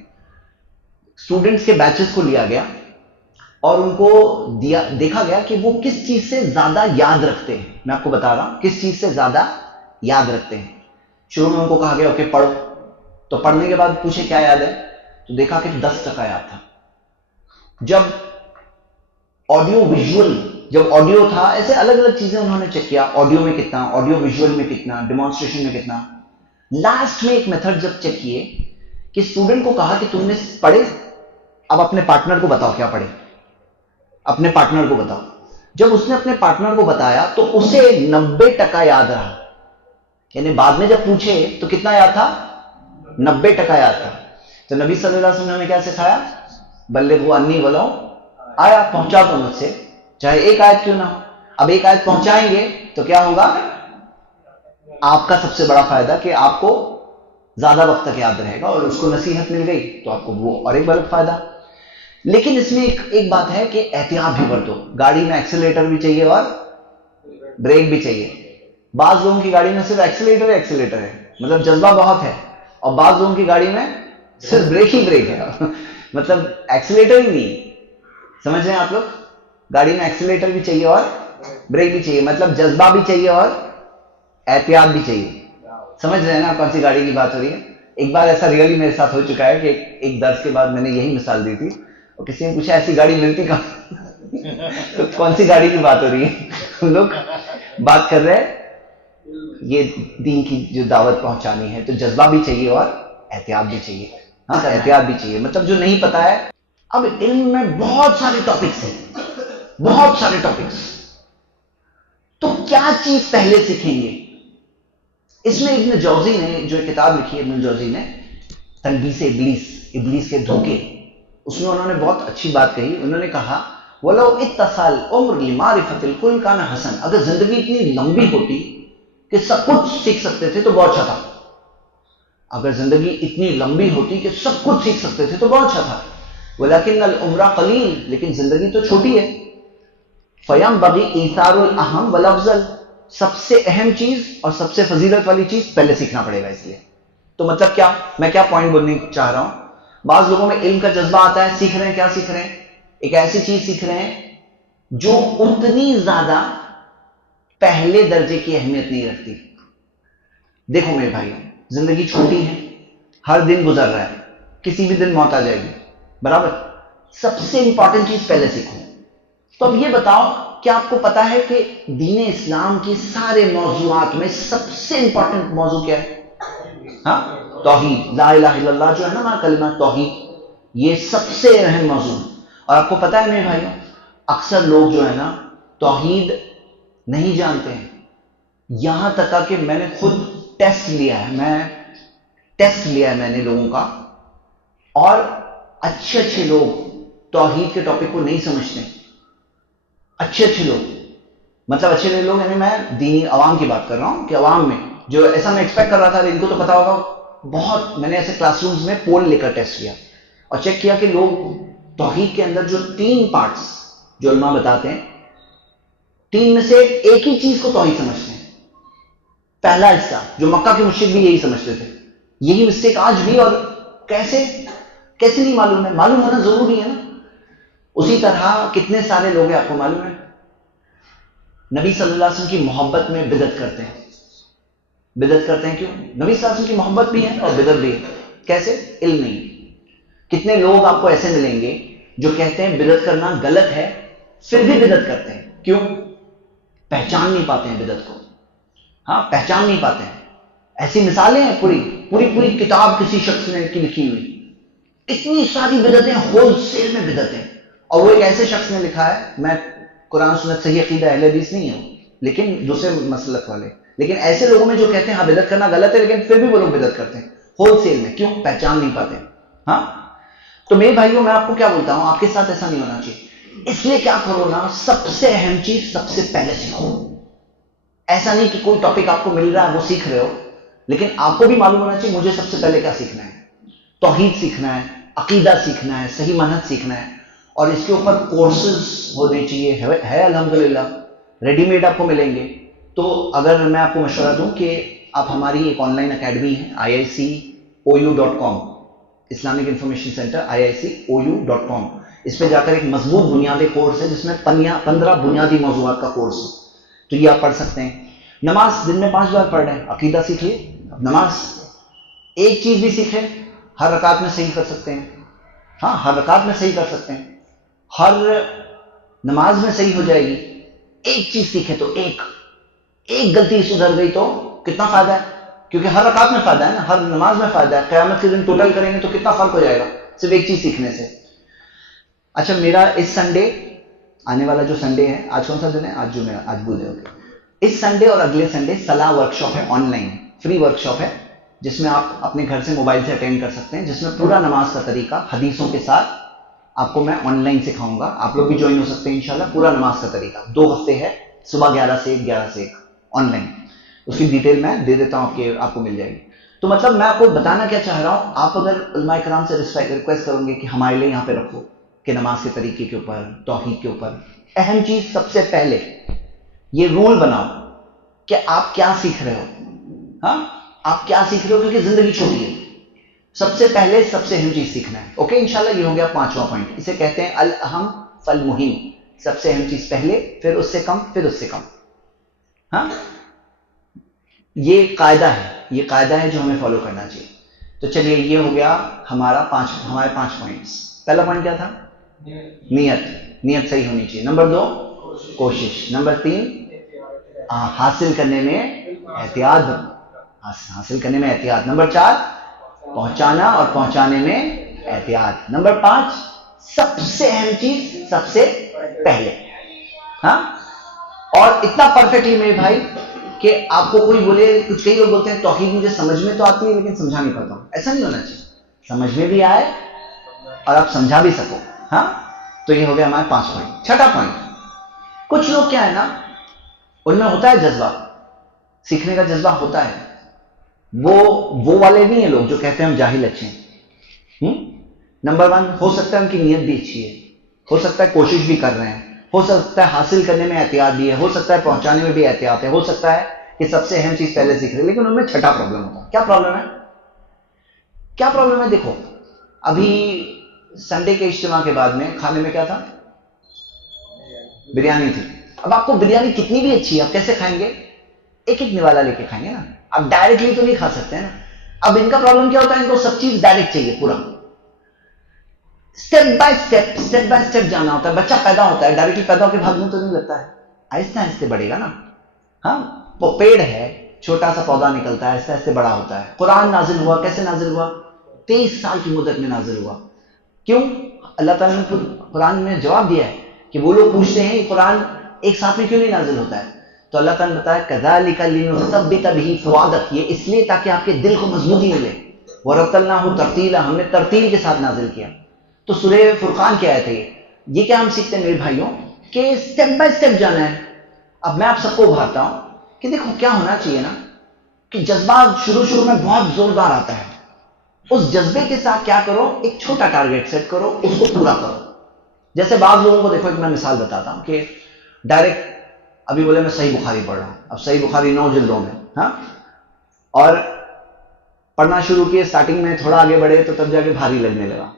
اسٹوڈنٹس کے بیچز کو لیا گیا اور ان کو دیکھا گیا کہ وہ کس چیز سے زیادہ یاد رکھتے ہیں. میں آپ کو بتا رہا ہوں کس چیز سے زیادہ یاد رکھتے ہیں. شروع میں ان کو کہا گیا اوکے پڑھو، تو پڑھنے کے بعد پوچھے کیا یاد ہے، تو دیکھا کہ 10% یاد تھا. جب آڈیو تھا، ایسے الگ الگ چیزیں انہوں نے چیک کیا، آڈیو میں کتنا، آڈیو ویژول میں کتنا، ڈیمانسٹریشن میں کتنا. لاسٹ میں ایک میتھڈ جب چیک کیے کہ اسٹوڈنٹ کو کہا کہ تم نے پڑھے، اب اپنے پارٹنر کو بتاؤ کیا پڑھے، اپنے پارٹنر کو بتاؤ. جب اس نے اپنے پارٹنر کو بتایا تو اسے 90% یاد رہا. یعنی بعد میں جب پوچھے تو کتنا یاد تھا؟ 90% یاد تھا. تو نبی صلی اللہ علیہ وسلم نے کیا سکھایا؟ بلغوا انی ولو آیا، پہنچا دو مجھ سے چاہے ایک آیت کیوں نہ ہو. اب ایک آیت پہنچائیں گے تو کیا ہوگا؟ آپ کا سب سے بڑا فائدہ کہ آپ کو زیادہ وقت تک یاد رہے گا، اور اس کو نصیحت مل گئی تو آپ کو وہ اور ایک بڑا فائدہ. لیکن اس میں ایک بات ہے کہ احتیاط بھی برتو. گاڑی میں ایکسیلیٹر بھی چاہیے اور بریک بھی چاہیے. بعض لوگوں کی گاڑی میں صرف ایکسیلیٹر ہے، مطلب جذبہ بہت ہے، اور بعض لوگوں کی گاڑی میں صرف بریک ہی بریک ہے مطلب ایکسیلیٹر ہی نہیں. سمجھ رہے ہیں آپ لوگ؟ گاڑی میں ایکسیلیٹر بھی چاہیے اور بریک بھی چاہیے، مطلب جذبہ بھی چاہیے اور احتیاط بھی چاہیے. سمجھ رہے ہیں نا کون سی گاڑی کی بات ہو رہی ہے؟ ایک بار ایسا ریئلی میرے ساتھ ہو چکا ہے کہ ایک درس کے بعد میں نے یہی مثال دی تھی اور کسی نے پوچھا ایسی گاڑی ملتی کہاں تو کون سی گاڑی کی بات ہو رہی ہے؟ ہم لوگ بات کر رہے ہیں یہ دین کی جو دعوت پہنچانی ہے، تو جذبہ بھی چاہیے اور احتیاط بھی چاہیے. ہاں احتیاط بھی چاہیے، مطلب جو نہیں پتا ہے. اب علم میں بہت سارے ٹاپکس ہیں، بہت سارے ٹاپکس، تو کیا چیز پہلے سیکھیں گے؟ اس میں ابن جوزی نے جو کتاب لکھی ہے، ابن جوزی نے تلبیس ابلیس، ابلیس کے دھوکے، اس میں انہوں نے بہت اچھی بات کہی. انہوں نے کہا وَلَوْ اِتَّصَلْ عُمْرِ لِمَعْرِفَةِ الْكُلِّ كَانَ حَسَنًا، اگر زندگی اتنی لمبی ہوتی کہ سب کچھ سیکھ سکتے تھے تو بہت اچھا تھا. اگر زندگی اتنی لمبی ہوتی کہ سب کچھ سیکھ سکتے تھے تو بہت اچھا تھا. وَلَكِنَّ الْعُمْرَ قَلِيلٌ، لیکن زندگی تو چھوٹی ہے. فَيَنبَغِي إِيثَارُ الْأَهَمِّ وَالْأَفْضَلِ، سب سے اہم چیز اور سب سے فضیلت والی چیز پہلے سیکھنا پڑے گا. اس لیے تو مطلب کیا، میں کیا پوائنٹ بولنے چاہ رہا ہوں، بعض لوگوں میں علم کا جذبہ آتا ہے، سیکھ رہے ہیں، کیا سیکھ رہے ہیں؟ ایک ایسی چیز سیکھ رہے ہیں جو اتنی زیادہ پہلے درجے کی اہمیت نہیں رکھتی. دیکھو میرے بھائی، زندگی چھوٹی ہے، ہر دن گزر رہا ہے، کسی بھی دن موت آ جائے گی، برابر. سب سے امپورٹنٹ چیز پہلے سیکھو. تو اب یہ بتاؤ کہ آپ کو پتا ہے کہ دین اسلام کی سارے موضوعات میں سب سے امپورٹنٹ موضوع کیا ہے؟ ہاں، توحید، لا الہ الا اللہ جو ہے نا، کلمہ توحید، یہ سب سے اہم موضوع. اور آپ کو پتا ہے میرے بھائیوں، اکثر لوگ جو ہے نا توحید نہیں جانتے ہیں. یہاں تک کہ میں نے خود ٹیسٹ لیا ہے میں نے لوگوں کا، اور اچھے لوگ توحید کے ٹاپک کو نہیں سمجھتے. اچھے لوگ، مطلب اچھے لوگ یعنی میں دینی عوام کی بات کر رہا ہوں کہ عوام میں جو ایسا میں ایکسپیکٹ کر رہا تھا، ان کو تو پتا ہوگا بہت. میں نے ایسے کلاس رومز میں پول لے کر ٹیسٹ کیا اور چیک کیا کہ لوگ توحید کے اندر جو 3 پارٹس جو علماء بتاتے ہیں، 3 میں سے ایک ہی چیز کو توحید سمجھتے ہیں. پہلا حصہ جو مکہ کے مشرک بھی یہی سمجھتے تھے، یہی مسٹیک آج بھی. اور کیسے نہیں معلوم ہے؟ معلوم ہونا ضروری ہے نا. اسی طرح کتنے سارے لوگ ہیں آپ کو معلوم ہے نبی صلی اللہ علیہ وسلم کی محبت میں بدعت کرتے ہیں. بدعت کرتے ہیں کیوں؟ نبی صلی اللہ علیہ وسلم کی محبت بھی ہے اور بدعت بھی ہے. کیسے؟ علم نہیں. کتنے لوگ آپ کو ایسے ملیں گے جو کہتے ہیں بدعت کرنا غلط ہے، پھر بھی بدعت کرتے ہیں. کیوں؟ پہچان نہیں پاتے ہیں بدعت کو. ہاں، پہچان نہیں پاتے ہیں. ایسی مثالیں ہیں، پوری کتاب کسی شخص نے کی لکھی ہوئی، اتنی ساری بدعتیں، ہول سیل میں بدعتیں. اور وہ ایک ایسے شخص نے لکھا ہے، میں قرآن سنت صحیح عقیدہ اہل حدیث نہیں ہوں، لیکن دوسرے مسلک والے، لیکن ایسے لوگوں میں جو کہتے ہیں ہاں بدعت کرنا غلط ہے لیکن پھر بھی وہ لوگ بدعت کرتے ہیں. ہول سیل میں. کیوں؟ پہچان نہیں پاتے. ہاں تو میرے بھائیوں میں آپ کو کیا بولتا ہوں, آپ کے ساتھ ایسا نہیں ہونا چاہیے. اس لیے کیا کرو نا, سب سے اہم چیز سب سے پہلے سیکھو. ایسا نہیں کہ کوئی ٹاپک آپ کو مل رہا ہے وہ سیکھ رہے ہو, لیکن آپ کو بھی معلوم ہونا چاہیے مجھے سب سے پہلے کیا سیکھنا ہے. توحید سیکھنا ہے, عقیدہ سیکھنا ہے, صحیح منہج سیکھنا ہے, اور اس کے اوپر کورسز ہونے چاہیے. ہے الحمدللہ ریڈی میڈ آپ کو ملیں گے. تو اگر میں آپ کو مشورہ دوں کہ آپ ہماری ایک آن لائن اکیڈمی ہے IICOU.com, Islamic information centre IICOU.com, اس پہ جا کر ایک مضبوط بنیادی کورس ہے جس میں 15 بنیادی موضوعات کا کورس ہے. تو یہ آپ پڑھ سکتے ہیں. نماز دن میں 5 بار پڑھ رہے ہیں, عقیدہ سیکھ لیے. اب نماز ایک چیز بھی سیکھیں, ہر رکعت میں صحیح کر سکتے ہیں. ہاں ہر رکعت میں صحیح کر سکتے ہیں, ہر نماز میں صحیح ہو جائے گی. ایک چیز سیکھے تو ایک غلطی سدھر گئی تو کتنا فائدہ ہے, کیونکہ ہر رکعت میں فائدہ ہے نا, ہر نماز میں فائدہ ہے. قیامت کے دن ٹوٹل کریں گے تو کتنا فرق ہو جائے گا صرف ایک چیز سیکھنے سے. اچھا میرا اس سنڈے, آنے والا جو سنڈے ہے, آج کون سا دن ہے, آج جو میں آج بھول گئے. اس سنڈے اور اگلے سنڈے صلاح ورکشاپ ہے, آن لائن فری ورکشاپ ہے, جس میں آپ اپنے گھر سے موبائل سے اٹینڈ کر سکتے ہیں, جس میں پورا نماز کا طریقہ حدیثوں کے ساتھ آپ کو میں آن لائن سکھاؤں گا. آپ لوگ بھی جوائن ہو سکتے ہیں انشاءاللہ. پورا نماز کا طریقہ 2 ہفتے ہے, صبح 11 سے 1, 11 سے 1 آن لائن. اس کی ڈیٹیل میں دے دیتا ہوں کہ آپ کو مل جائے گی. تو مطلب میں آپ کو بتانا کیا چاہ رہا ہوں, آپ اگر علماء کرام سے ریکویسٹ کرو گے کہ ہمارے لیے یہاں پہ رکھو کہ نماز کے طریقے کے اوپر, توحید کے اوپر, اہم چیز سب سے پہلے یہ رول بناؤ کہ آپ کیا سیکھ رہے ہو. ہاں آپ کیا سیکھ رہے ہو, کیونکہ زندگی چھوٹی ہے. سب سے پہلے سب سے اہم چیز سیکھنا ہے. اوکے انشاءاللہ یہ ہو گیا 5واں پوائنٹ. اسے کہتے ہیں الاہم فالمہم, سب سے اہم چیز پہلے, پھر اس سے کم, پھر اس سے کم. ہاں یہ قاعدہ ہے جو ہمیں فالو کرنا چاہیے. تو چلیے یہ ہو گیا ہمارے 5 پوائنٹس. پہلا پوائنٹ کیا تھا؟ نیت صحیح ہونی چاہیے. نمبر 2 کوشش. نمبر 3 حاصل کرنے میں احتیاط. نمبر 4 پہنچانا اور پہنچانے میں احتیاط. نمبر 5 سب سے اہم چیز سب سے پہلے. ہاں اور اتنا پرفیکٹلی میرے بھائی کہ آپ کو کوئی بولے, کئی لوگ بولتے ہیں توحید مجھے سمجھ میں تو آتی ہے لیکن سمجھا نہیں پاتا ہوں. ایسا نہیں ہونا چاہیے, سمجھ میں بھی آئے اور آپ سمجھا بھی سکو. ہاں تو یہ ہو گیا ہمارے 5 پوائنٹ. چھٹا پوائنٹ, کچھ لوگ کیا ہے نا, ان میں ہوتا ہے جذبہ, سیکھنے کا جذبہ ہوتا ہے, وہ والے نہیں ہیں لوگ جو کہتے ہیں ہم جاہل اچھے ہیں. نمبر 1 ہو سکتا ہے ان کی نیت بھی اچھی ہے, ہو سکتا ہے کوشش بھی کر رہے ہیں, ہو سکتا ہے حاصل کرنے میں احتیاط بھی ہے, ہو سکتا ہے پہنچانے میں بھی احتیاط ہے, ہو سکتا ہے کہ سب سے اہم چیز پہلے سیکھ رہے, لیکن ان میں چھٹا پرابلم ہوتا ہے. کیا پرابلم ہے؟ دیکھو ابھی سنڈے کے اجتماع کے بعد میں کھانے میں کیا تھا؟ بریانی تھی. اب آپ کو بریانی کتنی بھی اچھی ہے آپ کیسے کھائیں گے؟ ایک نوالا لے کے کھائیں گے نا, آپ ڈائریکٹلی تو نہیں کھا سکتے نا. اب ان کا پرابلم کیا ہوتا ہے, ان کو سب چیز ڈائریکٹ چاہیے, پورا اسٹیپ بائی اسٹیپ جانا ہوتا ہے. بچہ پیدا ہوتا ہے, ڈائریکٹلی پیدا ہو کے بھاگنے تو نہیں لگتا ہے, آہستہ آہستہ بڑھے گا نا. ہاں وہ پیڑ ہے, چھوٹا سا پودا نکلتا ہے, آہستہ آہستہ بڑا ہوتا ہے. قرآن نازل ہوا, کیسے نازل ہوا؟ 23 سال کی مدت میں نازل ہوا. کیوں؟ اللہ تعالیٰ نے قرآن میں جواب دیا ہے کہ وہ لوگ پوچھتے ہیں یہ قرآن ایک ساتھ میں کیوں نہیں نازل ہوتا ہے, تو اللہ تعالیٰ نے بتایا کذالک لنثبت بہ فؤادک, یہ اس لیے تاکہ آپ کے دل کو مضبوطی ملے. ورتلناہ ترتیلا, ہم نے ترتیل کے ساتھ نازل کیا. تو سورہ فرقان کی آیت ہے یہ کیا ہم سیکھتے ہیں میرے بھائیوں کہ اسٹیپ بائی اسٹیپ جانا ہے. اب میں آپ سب کو ابھارتا ہوں کہ دیکھو کیا ہونا چاہیے نا, کہ جذبہ شروع میں بہت زوردار آتا ہے. اس جذبے کے ساتھ کیا کرو, ایک چھوٹا ٹارگیٹ سیٹ کرو, اس کو پورا کرو. جیسے بعض لوگوں کو دیکھو, ایک میں مثال بتاتا ہوں کہ ڈائریکٹ ابھی بولے میں صحیح بخاری پڑھ رہا ہوں, اب صحیح بخاری 9 جلدوں میں, ہاں, اور پڑھنا شروع کیے, اسٹارٹنگ میں تھوڑا آگے بڑھے تو تب جا کے بھاری لگنے لگا.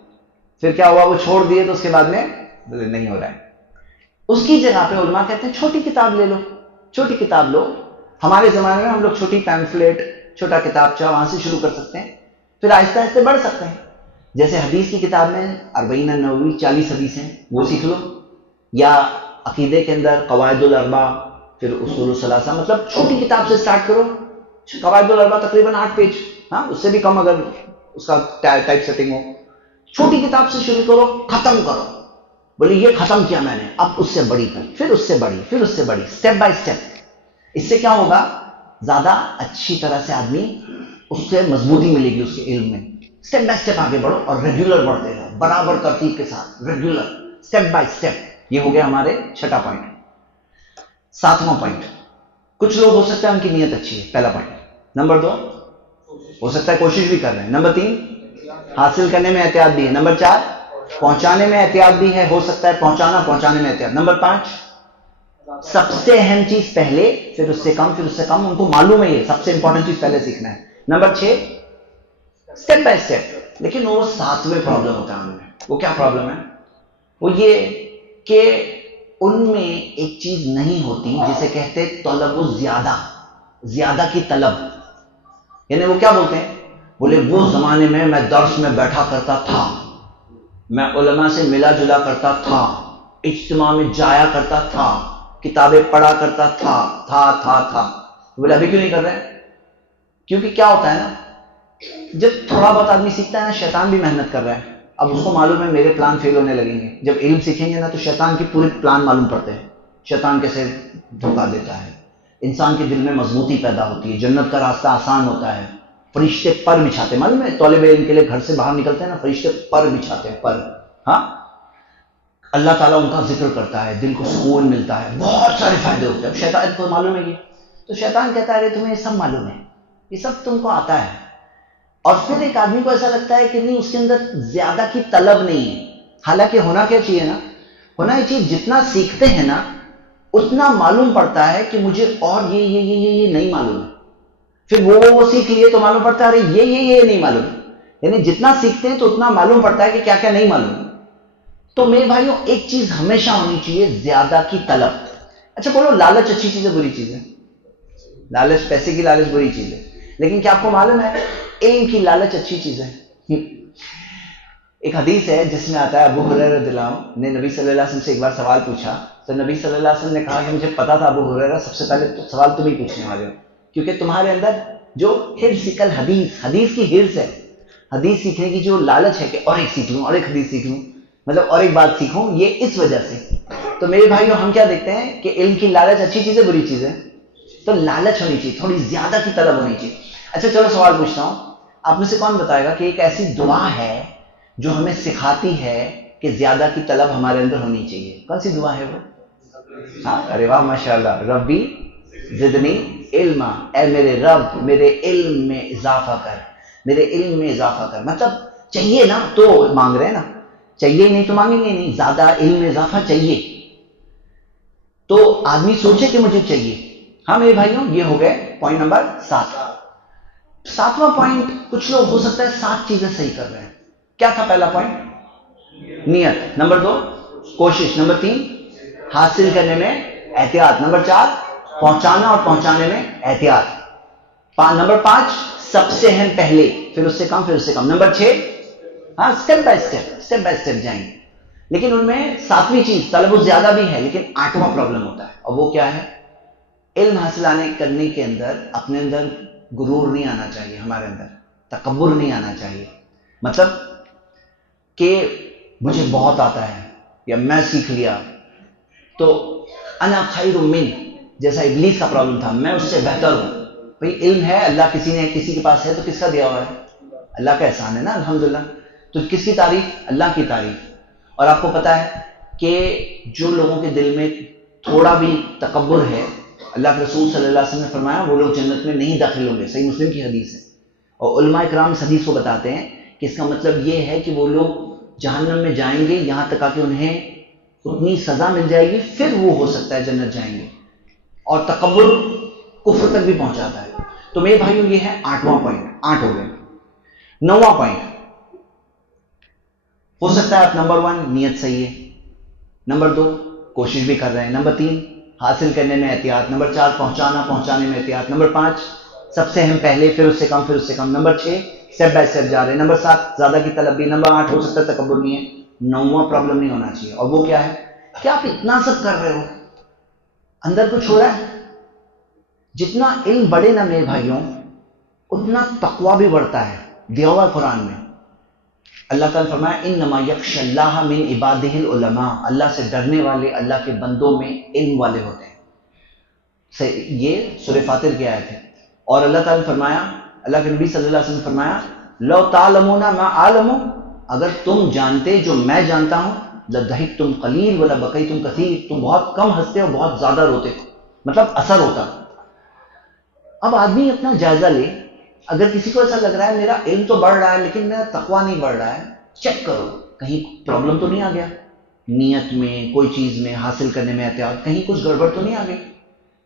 پھر کیا ہوا, وہ چھوڑ دیے, تو اس کے بعد میں بولے نہیں ہو رہا ہے. اس کی جگہ پہ علماء کہتے ہیں چھوٹی کتاب لے لو, چھوٹی کتاب لو. ہمارے زمانے میں ہم لوگ چھوٹی پیمفلیٹ, چھوٹا کتاب چاہ وہاں سے شروع کر سکتے ہیں, پھر آہستہ آہستہ بڑھ سکتے ہیں. جیسے حدیث کی کتاب میں 40 نووی 40 حدیثیں, وہ سیکھ لو, یا عقیدے کے اندر قواعد الاربع, پھر اصول الثلاثہ, مطلب چھوٹی کتاب سے سٹارٹ کرو. قواعد الاربع تقریباً 8 پیج, ہاں اس سے بھی کم اگر اس کا ٹائپ سیٹنگ ہو. چھوٹی کتاب سے شروع کرو, ختم کرو. بولے یہ ختم کیا میں نے, اب اس سے بڑی کر, پھر اس سے بڑی, پھر اس سے بڑی, اسٹیپ بائی اسٹیپ. اس سے کیا ہوگا, زیادہ اچھی طرح سے آدمی اس سے مضبوطی ملے گی اس کے علم میں. اسٹیپ بائی اسٹیپ آگے بڑھو اور ریگولر بڑھتے رہو, برابر ترتیب کے ساتھ, ریگولر, اسٹیپ بائی اسٹیپ. یہ ہو گیا ہمارے چھٹا پوائنٹ. ساتواں پوائنٹ, کچھ لوگ ہو سکتا ہے ان کی نیت اچھی ہے, پہلا پوائنٹ. نمبر 2, ہو سکتا ہے کوشش بھی کر رہے ہیں. نمبر 3, حاصل کرنے میں احتیاط بھی ہے. نمبر 4, پہنچانے میں احتیاط بھی ہے, ہو سکتا ہے پہنچانے میں احتیاط. نمبر 5, سب سے اہم چیز پہلے, پھر اس سے کم, پھر اس سے کم. ان کو معلوم ہے یہ سب سے امپورٹنٹ چیز پہلے سیکھنا ہے. Number 6, step by step. لیکن وہ 7ویں پرابلم ہوتا ہے ان میں. وہ کیا پرابلم ہے؟ وہ یہ کہ ان میں ایک چیز نہیں ہوتی جسے کہتے طلب زیادہ, زیادہ کی طلب. یعنی وہ کیا بولتے ہیں؟ بولے وہ زمانے میں درس میں بیٹھا کرتا تھا, میں علماء سے ملا جلا کرتا تھا, اجتماع میں جایا کرتا تھا, کتابیں پڑھا کرتا تھا. بولے ابھی کیوں نہیں کر رہے؟ کیونکہ کیا ہوتا ہے نا, جب تھوڑا بہت آدمی سیکھتا ہے نا, شیطان بھی محنت کر رہا ہے. اب اس کو معلوم ہے میرے پلان فیل ہونے لگیں گے. جب علم سیکھیں گے نا تو شیطان کی پورے پلان معلوم پڑتے ہیں. شیطان کیسے دھوکہ دیتا ہے, انسان کے دل میں مضبوطی پیدا ہوتی ہے, جنت کا راستہ آسان ہوتا ہے. فرشتے پر بچھاتے ہیں, معلوم ہے طالب علم کے لیے گھر سے باہر نکلتے ہیں نا, فرشتے پر بچھاتے ہیں, پر. ہاں, اللہ تعالیٰ ان کا ذکر کرتا ہے, دل کو سکون ملتا ہے, بہت سارے فائدے ہوتے ہیں. اب شیطان کو معلوم ہے یہ, تو شیطان کہتا ہے ارے تمہیں یہ سب معلوم ہے, یہ سب تم کو آتا ہے. اور پھر ایک آدمی کو ایسا لگتا ہے کہ نہیں, اس کے اندر زیادہ کی طلب نہیں ہے. حالانکہ ہونا کیا چاہیے نا, ہونا یہ چیز جتنا سیکھتے ہیں نا اتنا معلوم پڑتا ہے کہ مجھے اور یہ نہیں معلوم ہے. پھر وہ سیکھ لیے تو معلوم پڑتا ہے ارے یہ نہیں معلوم. یعنی جتنا سیکھتے ہیں تو اتنا معلوم پڑتا ہے کہ کیا کیا نہیں معلوم. تو میرے بھائیوں ایک چیز ہمیشہ ہونی چاہیے, زیادہ کی طلب. اچھا بولو, لالچ اچھی چیز ہے بری چیز ہے؟ لالچ, پیسے کی لالچ بری چیز ہے, لیکن کیا آپ کو معلوم ہے علم کی لالچ اچھی چیز ہے؟ ایک حدیث ہے جس میں آتا ہے ابو ہریرہ رضی اللہ عنہ نے نبی صلی اللہ علیہ وسلم سے ایک بار سوال پوچھا, تو نبی صلی اللہ علیہ وسلم نے کہا کہ مجھے پتا تھا ابو ہریرہ, سب سے پہلے سوال تم ہی پوچھنے والے ہو, کیونکہ تمہارے اندر جو حرص حدیث کی حرص ہے, حدیث سیکھنے کی جو لالچ ہے کہ اور ایک سیکھ لوں, اور ایک حدیث سیکھ لوں, مطلب اور ایک بات سیکھوں, یہ اس وجہ سے. تو میرے بھائیوں ہم کیا دیکھتے ہیں کہ علم کی لالچ اچھی چیز ہے بری چیز ہے؟ تو لالچ ہونی چاہیے, تھوڑی زیادہ کی طلب ہونی چاہیے. اچھا چلو سوال پوچھتا ہوں, آپ میں سے کون بتائے گا کہ ایک ایسی دعا ہے جو ہمیں سکھاتی ہے کہ زیادہ کی طلب ہمارے اندر ہونی چاہیے؟ کون سی دعا ہے وہ؟ ہاں, ارے واہ ماشاءاللہ, ربی زدنی علما, اے میرے رب میرے علم میں اضافہ کر, میرے علم میں اضافہ کر. مطلب چاہیے نا تو مانگ رہے ہیں نا, چاہیے نہیں تو مانگیں گے نہیں, زیادہ علم میں اضافہ چاہیے تو آدمی سوچے کہ مجھے چاہیے. ہاں میرے بھائیوں, یہ ہو گئے پوائنٹ نمبر 7. 7واں پوائنٹ, کچھ لوگ ہو سکتا ہے 7 چیزیں صحیح کر رہے ہیں. کیا تھا پہلا پوائنٹ؟ نیت. نمبر 2 کوشش. نمبر 3 حاصل کرنے میں احتیاط. نمبر 4 پہنچانا اور پہنچانے میں احتیاط. نمبر 5 سب سے اہم پہلے, پھر اس سے کم, پھر اس سے کم. نمبر 6 ہاں اسٹیپ بائی اسٹیپ جائیں گے. لیکن ان میں 7ویں چیز طلب زیادہ بھی ہے, لیکن 8واں پرابلم ہوتا ہے, اور وہ کیا ہے؟ علم حاصل کرنے کے اندر اپنے اندر غرور نہیں آنا چاہیے, ہمارے اندر تکبر نہیں آنا چاہیے. مطلب کہ مجھے بہت آتا ہے یا میں سیکھ لیا تو انا خیر من, جیسا ابلیس کا پرابلم تھا, میں اس سے بہتر ہوں. بھئی علم ہے, اللہ کسی کے پاس ہے تو کس کا دیا ہوا ہے؟ اللہ کا احسان ہے نا, الحمدللہ. تو کس کی تعریف؟ اللہ کی تعریف. اور آپ کو پتا ہے کہ جو لوگوں کے دل میں تھوڑا بھی تکبر ہے, اللہ کے رسول صلی اللہ علیہ وسلم نے فرمایا وہ لوگ جنت میں نہیں داخل ہوں گے. صحیح مسلم کی حدیث ہے. اور علماء اکرام اس حدیث کو بتاتے ہیں کہ اس کا مطلب یہ ہے کہ وہ لوگ جہنم میں جائیں گے یہاں تک کہ انہیں اتنی سزا مل جائے گی, پھر وہ ہو سکتا ہے جنت جائیں گے. اور تکبر کفر تک بھی پہنچاتا ہے. تو میرے بھائیوں یہ ہے 8واں پوائنٹ. 8 ہو گئے. 9واں پوائنٹ, ہو سکتا ہے آپ نمبر 1 نیت صحیح ہے, نمبر 2 کوشش بھی کر رہے ہیں, نمبر 3 حاصل کرنے میں احتیاط, نمبر 4 پہنچانے میں احتیاط, نمبر 5 سب سے اہم پہلے, پھر اس سے کم, پھر اس سے کم, نمبر 6 اسٹیپ بائی اسٹیپ جا رہے ہیں, نمبر 7 زیادہ کی طلب بھی, نمبر 8 ہو سکتا ہے تکبر نہیں ہے. 9واں پرابلم نہیں ہونا چاہیے, اور وہ کیا ہے کہ آپ اتنا سب کر رہے ہو, اندر کچھ ہو رہا ہے. جتنا علم بڑھے نا میرے بھائیوں اتنا تقویٰ بھی بڑھتا ہے. دیا ہوا قرآن میں اللہ تعالیٰ فرمایا انما یخشی اللہ من عبادہ العلماء, اللہ سے ڈرنے والے اللہ کے بندوں میں علم والے ہوتے ہیں. یہ سورہ فاطر کی آیت ہے. اور اللہ تعالیٰ نے فرمایا, اللہ کے نبی صلی اللہ علیہ وسلم نے فرمایا لو تعلمون ما عالم، اگر تم جانتے جو میں جانتا ہوں، لضحکتم قلیل ولا بکیتم کثیر، تم بہت کم ہنستے اور بہت زیادہ روتے، مطلب اثر ہوتا۔ اب آدمی اپنا جائزہ لے، اگر کسی کو ایسا لگ رہا ہے میرا علم تو بڑھ رہا ہے لیکن میرا تقویٰ نہیں بڑھ رہا ہے، چیک کرو کہیں پرابلم تو نہیں آ گیا، نیت میں، کوئی چیز میں حاصل کرنے میں احتیاط، کہیں کچھ گڑبڑ تو نہیں آ گئی۔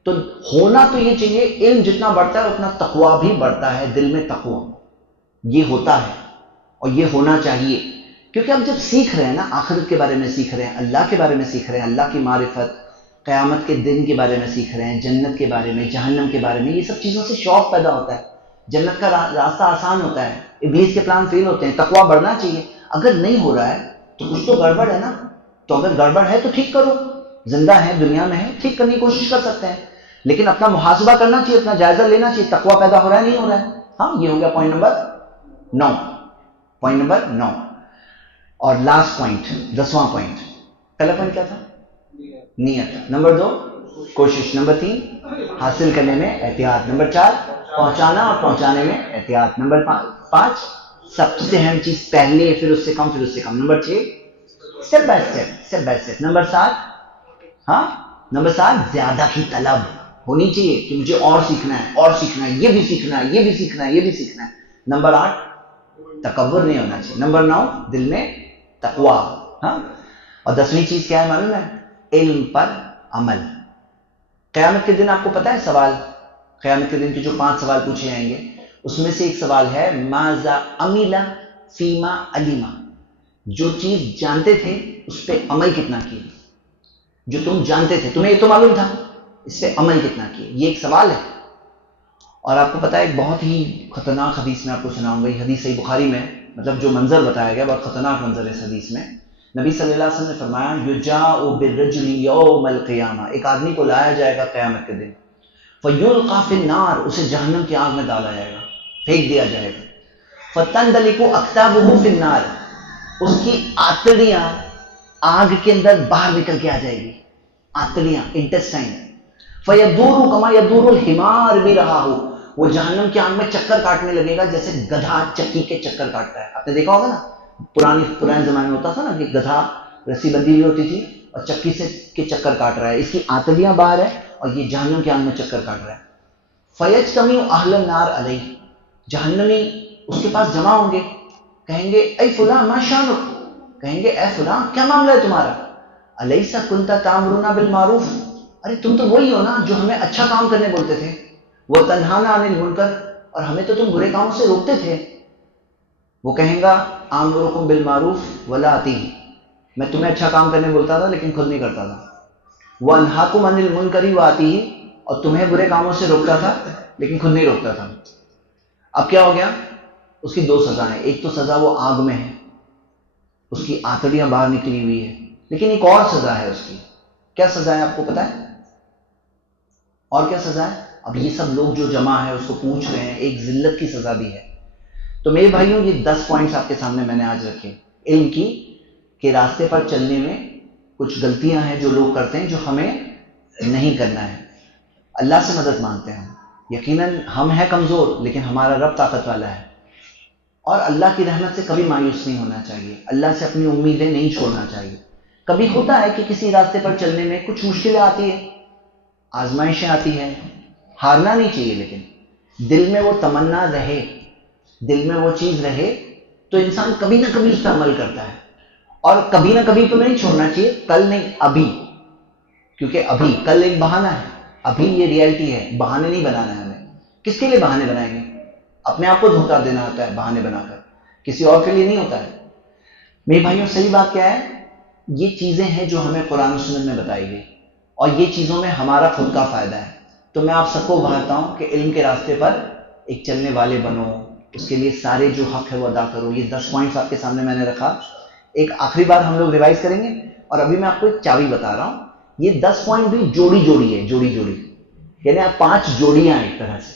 تو ہونا تو یہ چاہیے، علم جتنا بڑھتا ہے اتنا تقویٰ بھی بڑھتا ہے، دل میں تقویٰ یہ ہوتا ہے اور یہ ہونا چاہیے، کیونکہ اب جب سیکھ رہے ہیں نا، آخرت کے بارے میں سیکھ رہے ہیں، اللہ کے بارے میں سیکھ رہے ہیں، اللہ کی معرفت، قیامت کے دن کے بارے میں سیکھ رہے ہیں، جنت کے بارے میں، جہنم کے بارے میں، یہ سب چیزوں سے شوق پیدا ہوتا ہے، جنت کا راستہ آسان ہوتا ہے، ابلیس کے پلان فیل ہوتے ہیں، تقویٰ بڑھنا چاہیے۔ اگر نہیں ہو رہا ہے تو کچھ تو گڑبڑ ہے نا، تو اگر گڑبڑ ہے تو ٹھیک کرو، زندہ ہے، دنیا میں ہے، ٹھیک کرنے کی کوشش کر سکتے ہیں، لیکن اپنا محاسبہ کرنا چاہیے، اپنا جائزہ لینا چاہیے، تقویٰ پیدا ہو رہا ہے نہیں ہو رہا ہے۔ ہاں، یہ ہو گیا پوائنٹ نمبر 9، پوائنٹ نمبر 9۔ اور لاسٹ پوائنٹ، 10واں پوائنٹ، پہلا پوائنٹ کیا تھا؟ نیت۔ نمبر 2 کوشش، نمبر 3 حاصل کرنے میں احتیاط، نمبر 4 پہنچانا اور پہنچانے میں احتیاط، نمبر 5 سب سے اہم چیز پہلے، پھر اس سے کم، پھر اس سے کم، number 6 step by step, number 7 زیادہ کی طلب ہونی چاہیے کہ مجھے اور سیکھنا ہے، اور سیکھنا ہے، یہ بھی سیکھنا ہے، یہ بھی سیکھنا ہے، یہ بھی سیکھنا ہے۔ نمبر 8 تکبر نہیں ہونا چاہیے۔ نمبر 9 دل میں تقویٰ۔ ہاں، اور 10ویں چیز کیا ہے معلوم ہے؟ علم پر عمل۔ قیامت کے دن آپ کو پتہ ہے سوال، قیامت کے دن کے جو 5 سوال پوچھے جائیں گے، اس میں سے ایک سوال ہے ماذا عمل فیما علم، جو چیز جانتے تھے اس پہ عمل کتنا کیے، جو تم جانتے تھے، تمہیں یہ تو معلوم تھا، اس پہ عمل کتنا کیے، یہ ایک سوال ہے۔ اور آپ کو پتہ ہے ایک بہت ہی خطرناک حدیث میں آپ کو سناؤں گا، یہ حدیث صحیح بخاری میں، مطلب جو منظر بتایا گیا بہت خطرناک منظر ہے اس حدیث میں۔ نبی صلی اللہ علیہ وسلم نے فرمایا یجاء بالرجل یوم القیامہ، ایک آدمی کو لایا جائے گا قیامت کے دن، فیلقی فی النار، اسے جہنم کی آگ میں ڈالا جائے گا، پھینک دیا جائے گا، فتندلق اکتابہ فی النار، اس کی آتڑیاں آگ کے اندر باہر نکل کے آ جائے گی، آتڑیاں، انٹسٹائن، فیدور کما یدور الحمار بھی رہا ہو، وہ جہنم کی آگ میں چکر کاٹنے لگے گا جیسے گدھا چکی کے چکر کاٹتا ہے۔ آپ نے دیکھا ہوگا نا، پرانے زمانے میں ہوتا تھا نا کہ گدھا رسی بندھی ہوئی ہوتی تھی اور چکی سے کے چکر کاٹ رہا ہے، اس کی آتڑیاں باہر ہے اور یہ جہنم کی آگ میں چکر کاٹ رہا ہے۔ فیجتمع اہل النار علیہ، جہنمی اس کے پاس جمع ہوں گے، کہیں گے اے فلاں ما شانک، کہیں گے اے فلاں کیا معاملہ ہے تمہارا، الیس کنت تامرنا بالمعروف، ارے تم تو وہی ہو نا جو ہمیں اچھا کام کرنے بولتے تھے، وہ تنہانا عن المنکر، اور ہمیں تو تم برے کاموں سے روکتے تھے۔ وہ کہیں گا آمرکم بالمعروف ولا اطیع، میں تمہیں اچھا کام کرنے بولتا تھا لیکن خود نہیں کرتا تھا، وانہاکم عن المنکر واطیع، اور تمہیں برے کاموں سے روکتا تھا لیکن خود نہیں روکتا تھا۔ اب کیا ہو گیا؟ اس کی 2 سزائیں، ایک تو سزا وہ آگ میں ہے، اس کی آتڑیاں باہر نکلی ہوئی ہے، لیکن ایک اور سزا ہے اس کی، کیا سزا ہے آپ کو پتا ہے؟ اور کیا سزا ہے؟ اب یہ سب لوگ جو جمع ہے اس کو پوچھ رہے ہیں، ایک ذلت کی سزا بھی ہے۔ تو میرے بھائیوں یہ 10 پوائنٹس آپ کے سامنے میں نے آج رکھے، علم کی کہ راستے پر چلنے میں کچھ غلطیاں ہیں جو لوگ کرتے ہیں جو ہمیں نہیں کرنا ہے۔ اللہ سے مدد مانگتے ہیں، یقیناً ہم ہیں کمزور لیکن ہمارا رب طاقت والا ہے، اور اللہ کی رحمت سے کبھی مایوس نہیں ہونا چاہیے، اللہ سے اپنی امیدیں نہیں چھوڑنا چاہیے۔ کبھی ہوتا ہے کہ کسی راستے پر چلنے میں کچھ مشکلیں آتی ہیں، آزمائشیں آتی ہیں، ہارنا نہیں چاہیے، لیکن دل میں وہ تمنا رہے، دل میں وہ چیز رہے تو انسان کبھی نہ کبھی اس پر عمل کرتا ہے، اور کبھی نہ کبھی تو نہیں چھوڑنا چاہیے، کل نہیں ابھی، کیونکہ ابھی، کل ایک بہانہ ہے، ابھی یہ ریئلٹی ہے، بہانے نہیں بنانا ہے ہمیں۔ کس کے لیے بہانے بنائیں گے؟ اپنے آپ کو دھوکہ دینا ہوتا ہے بہانے بنا کر، کسی اور کے لیے نہیں ہوتا ہے۔ میرے بھائیوں صحیح بات کیا ہے؟ یہ چیزیں ہیں جو ہمیں قرآن و سنت میں بتائی گئی، اور یہ چیزوں میں ہمارا خود کا فائدہ ہے۔ تو میں آپ سب کو ابھارتا ہوں کہ علم کے راستے پر ایک چلنے والے بنو، اس کے لیے سارے جو حق ہے وہ ادا کرو۔ یہ 10 پوائنٹس آپ کے سامنے میں نے رکھا، ایک آخری بار ہم لوگ ریوائز کریں گے، اور ابھی میں آپ کو ایک چابی بتا رہا ہوں۔ یہ 10 پوائنٹ بھی جوڑی جوڑی ہے، جوڑی جوڑی، یعنی آپ 5 جوڑیاں ایک طرح سے۔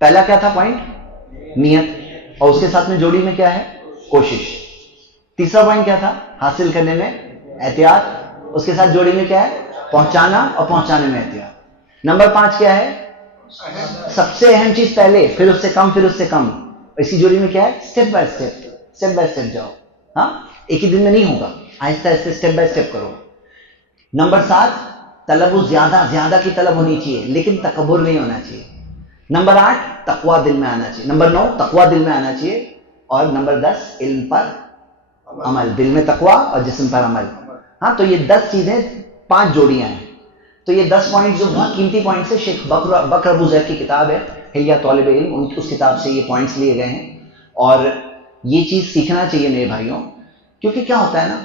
پہلا کیا تھا پوائنٹ؟ نیت، اور اس کے ساتھ میں جوڑی میں کیا ہے؟ کوشش۔ تیسرا پوائنٹ کیا تھا؟ حاصل کرنے میں احتیاط، اس کے ساتھ جوڑی میں کیا ہے؟ پہنچانا اور پہنچانے میں احتیاط۔ نمبر 5 کیا ہے؟ سب سے اہم چیز پہلے، پھر اس سے کم، پھر اس سے کم. اسی جوڑی میں کیا ہے؟ اسٹیپ بائی اسٹیپ جاؤ. ہاں، ایک ہی دن میں نہیں ہوگا، آہستہ آہستہ اسٹیپ بائی اسٹیپ کرو. نمبر 7، طلب زیادہ کی طلب ہونی چاہیے لیکن تکبر نہیں ہونا چاہیے. نمبر 8، تقویٰ دل میں آنا چاہیے. نمبر 9، تقویٰ دل میں آنا چاہیے. اور نمبر 10، علم پر عمل. دل میں تقویٰ اور جسم پر عمل. ہاں، تو یہ 10 چیزیں، 5 جوڑیاں ہیں. تو یہ 10 پوائنٹ جو بہت قیمتی پوائنٹس ہے، شیخ بکر ابو زید کی کتاب ہے حلیہ طالب علم، اس کتاب سے یہ پوائنٹس لیے گئے ہیں. اور یہ چیز سیکھنا چاہیے میرے بھائیوں، کیونکہ کیا ہوتا ہے نا،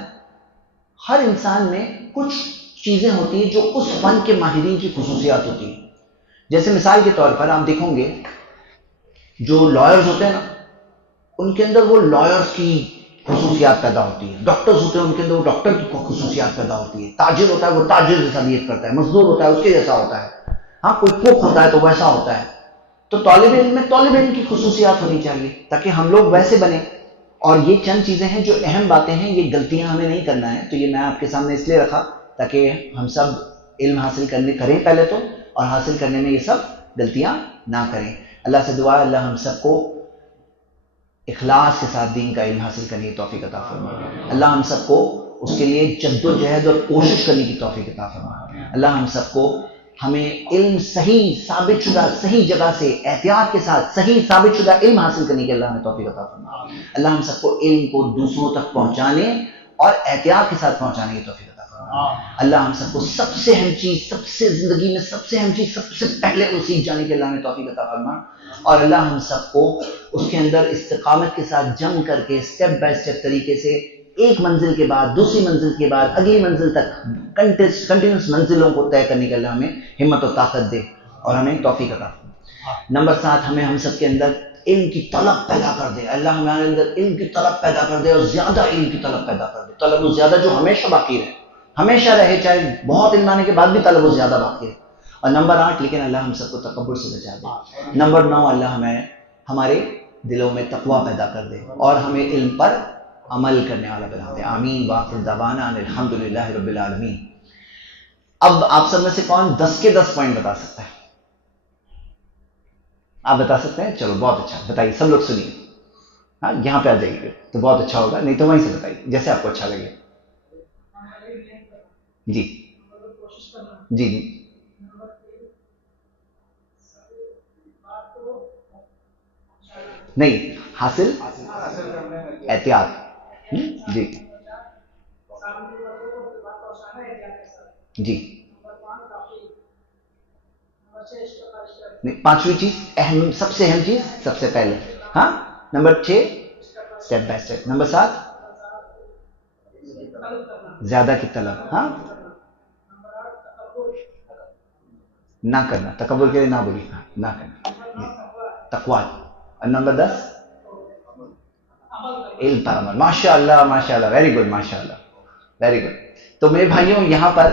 ہر انسان میں کچھ چیزیں ہوتی ہیں جو اس فن کے ماہرین کی خصوصیات ہوتی ہیں. جیسے مثال کے طور پر آپ دیکھو گے جو لائرز ہوتے ہیں نا، ان کے اندر وہ لائرز کی خصوصیات پیدا ہوتی ہیں. ڈاکٹرز ہوتے ہیں، ان کے اندر وہ ڈاکٹر کی خصوصیات پیدا ہوتی ہے. تاجر ہوتا ہے، وہ تاجر جیسا نیت کرتا ہے. مزدور ہوتا ہے، اس کے جیسا ہوتا ہے. ہاں، کوئی کوک ہوتا ہے تو ویسا ہوتا ہے. تو طالب علم میں طالب علم کی خصوصیات ہونی چاہیے تاکہ ہم لوگ ویسے بنیں. اور یہ چند چیزیں ہیں جو اہم باتیں ہیں، یہ غلطیاں ہمیں نہیں کرنا ہے. تو یہ میں آپ کے سامنے اس لیے رکھا تاکہ ہم سب علم حاصل کریں پہلے تو، اور حاصل کرنے میں یہ سب غلطیاں نہ کریں. اللہ سے دعا ہے اللہ ہم سب کو اخلاص کے ساتھ دین کا علم حاصل کرنے کی توفیق عطا فرمائے. اللہ ہم سب کو اس کے لیے جد و جہد اور کوشش کرنے کی توفیق عطا فرمائے. اللہ ہم سب کو، ہمیں علم صحیح ثابت شدہ صحیح جگہ سے احتیاط کے ساتھ صحیح ثابت شدہ علم حاصل کرنے کے اللہ ہمیں توفیق عطا فرمائے. اللہ ہم سب کو علم کو دوسروں تک پہنچانے اور احتیاط کے ساتھ پہنچانے کی توفیق عطا فرمائے. اللہ ہم سب کو سب سے اہم چیز، سب سے زندگی میں سب سے اہم چیز سب سے پہلے وہ سیکھ جانے کے اللہ ہمیں توفیق عطا فرمائے. اور اللہ ہم سب کو اس کے اندر استقامت کے ساتھ جم کر کے اسٹیپ بائی اسٹیپ طریقے سے ایک منزل کے بعد دوسری منزل کے بعد اگلی منزل تک کنٹینیوس منزلوں کو طے کرنے کے اللہ ہمیں ہمت و طاقت دے اور ہمیں توفیق عطا فرمائے. نمبر 7، ہم سب کے اندر علم کی طلب پیدا کر دے. اللہ ہمارے اندر علم کی طلب پیدا کر دے اور زیادہ علم کی طلب پیدا کر دے. طلب و زیادہ جو ہمیشہ باقی رہے، ہمیشہ رہے، چاہے بہت علم آنے کے بعد بھی طلب و زیادہ باقی رہے. اور نمبر 8، لیکن اللہ ہم سب کو تکبر سے بچا دے. نمبر 9، اللہ ہمیں ہمارے دلوں میں تقویٰ پیدا کر دے اور ہمیں علم پر عمل کرنے والا بنا دے. آمین. وآخر دعوانا ان الحمدللہ رب العالمین. اب آپ سب میں سے کون 10 کے 10 پوائنٹ بتا سکتا ہے؟ آپ بتا سکتے ہیں؟ چلو بہت اچھا، بتائیے. سب لوگ سنیے. ہاں، یہاں پہ آ جائیے تو بہت اچھا ہوگا، نہیں تو وہیں سے بتائیے جیسے آپ کو اچھا لگے. جی جی جی. نہیں، حاصل احتیاط. جی جی. نہیں، 5ویں چیز اہم، سب سے اہم چیز سب سے پہلے. ہاں. Number 6، step by step. Number 7، زیادہ کی طلب. ہاں، نہ کرنا، تکبر کے لیے نہ بولی، نہ کرنا، تقویٰ. اور نمبر 10، علم پر عمل. ماشاء اللہ ماشاء اللہ، ویری گڈ، ماشاء اللہ، ویری گڈ. تو میرے بھائیوں، یہاں پر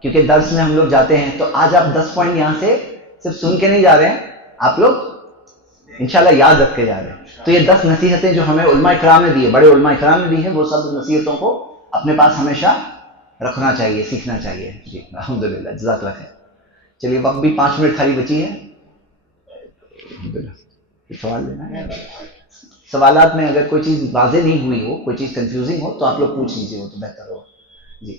کیونکہ درس میں ہم لوگ جاتے ہیں تو آج آپ 10 پوائنٹ یہاں سے صرف سن کے نہیں جا رہے ہیں، آپ لوگ انشاءاللہ یاد رکھ کے جا رہے ہیں. تو یہ 10 نصیحتیں جو ہمیں علماء اکرام نے دی ہے، بڑے علماء اکرام نے دی ہے، وہ سب نصیحتوں کو اپنے پاس ہمیشہ رکھنا چاہیے، سیکھنا چاہیے. جی الحمدللہ، جزاک اللہ خیر. چلیے، وقت بھی 5 منٹ خالی بچی ہے. سوال لینا ہے؟ سوالات میں اگر کوئی چیز واضح نہیں ہوئی ہو، کوئی چیز کنفیوزنگ ہو تو آپ لوگ پوچھ لیجیے، وہ تو بہتر ہوگا. جی.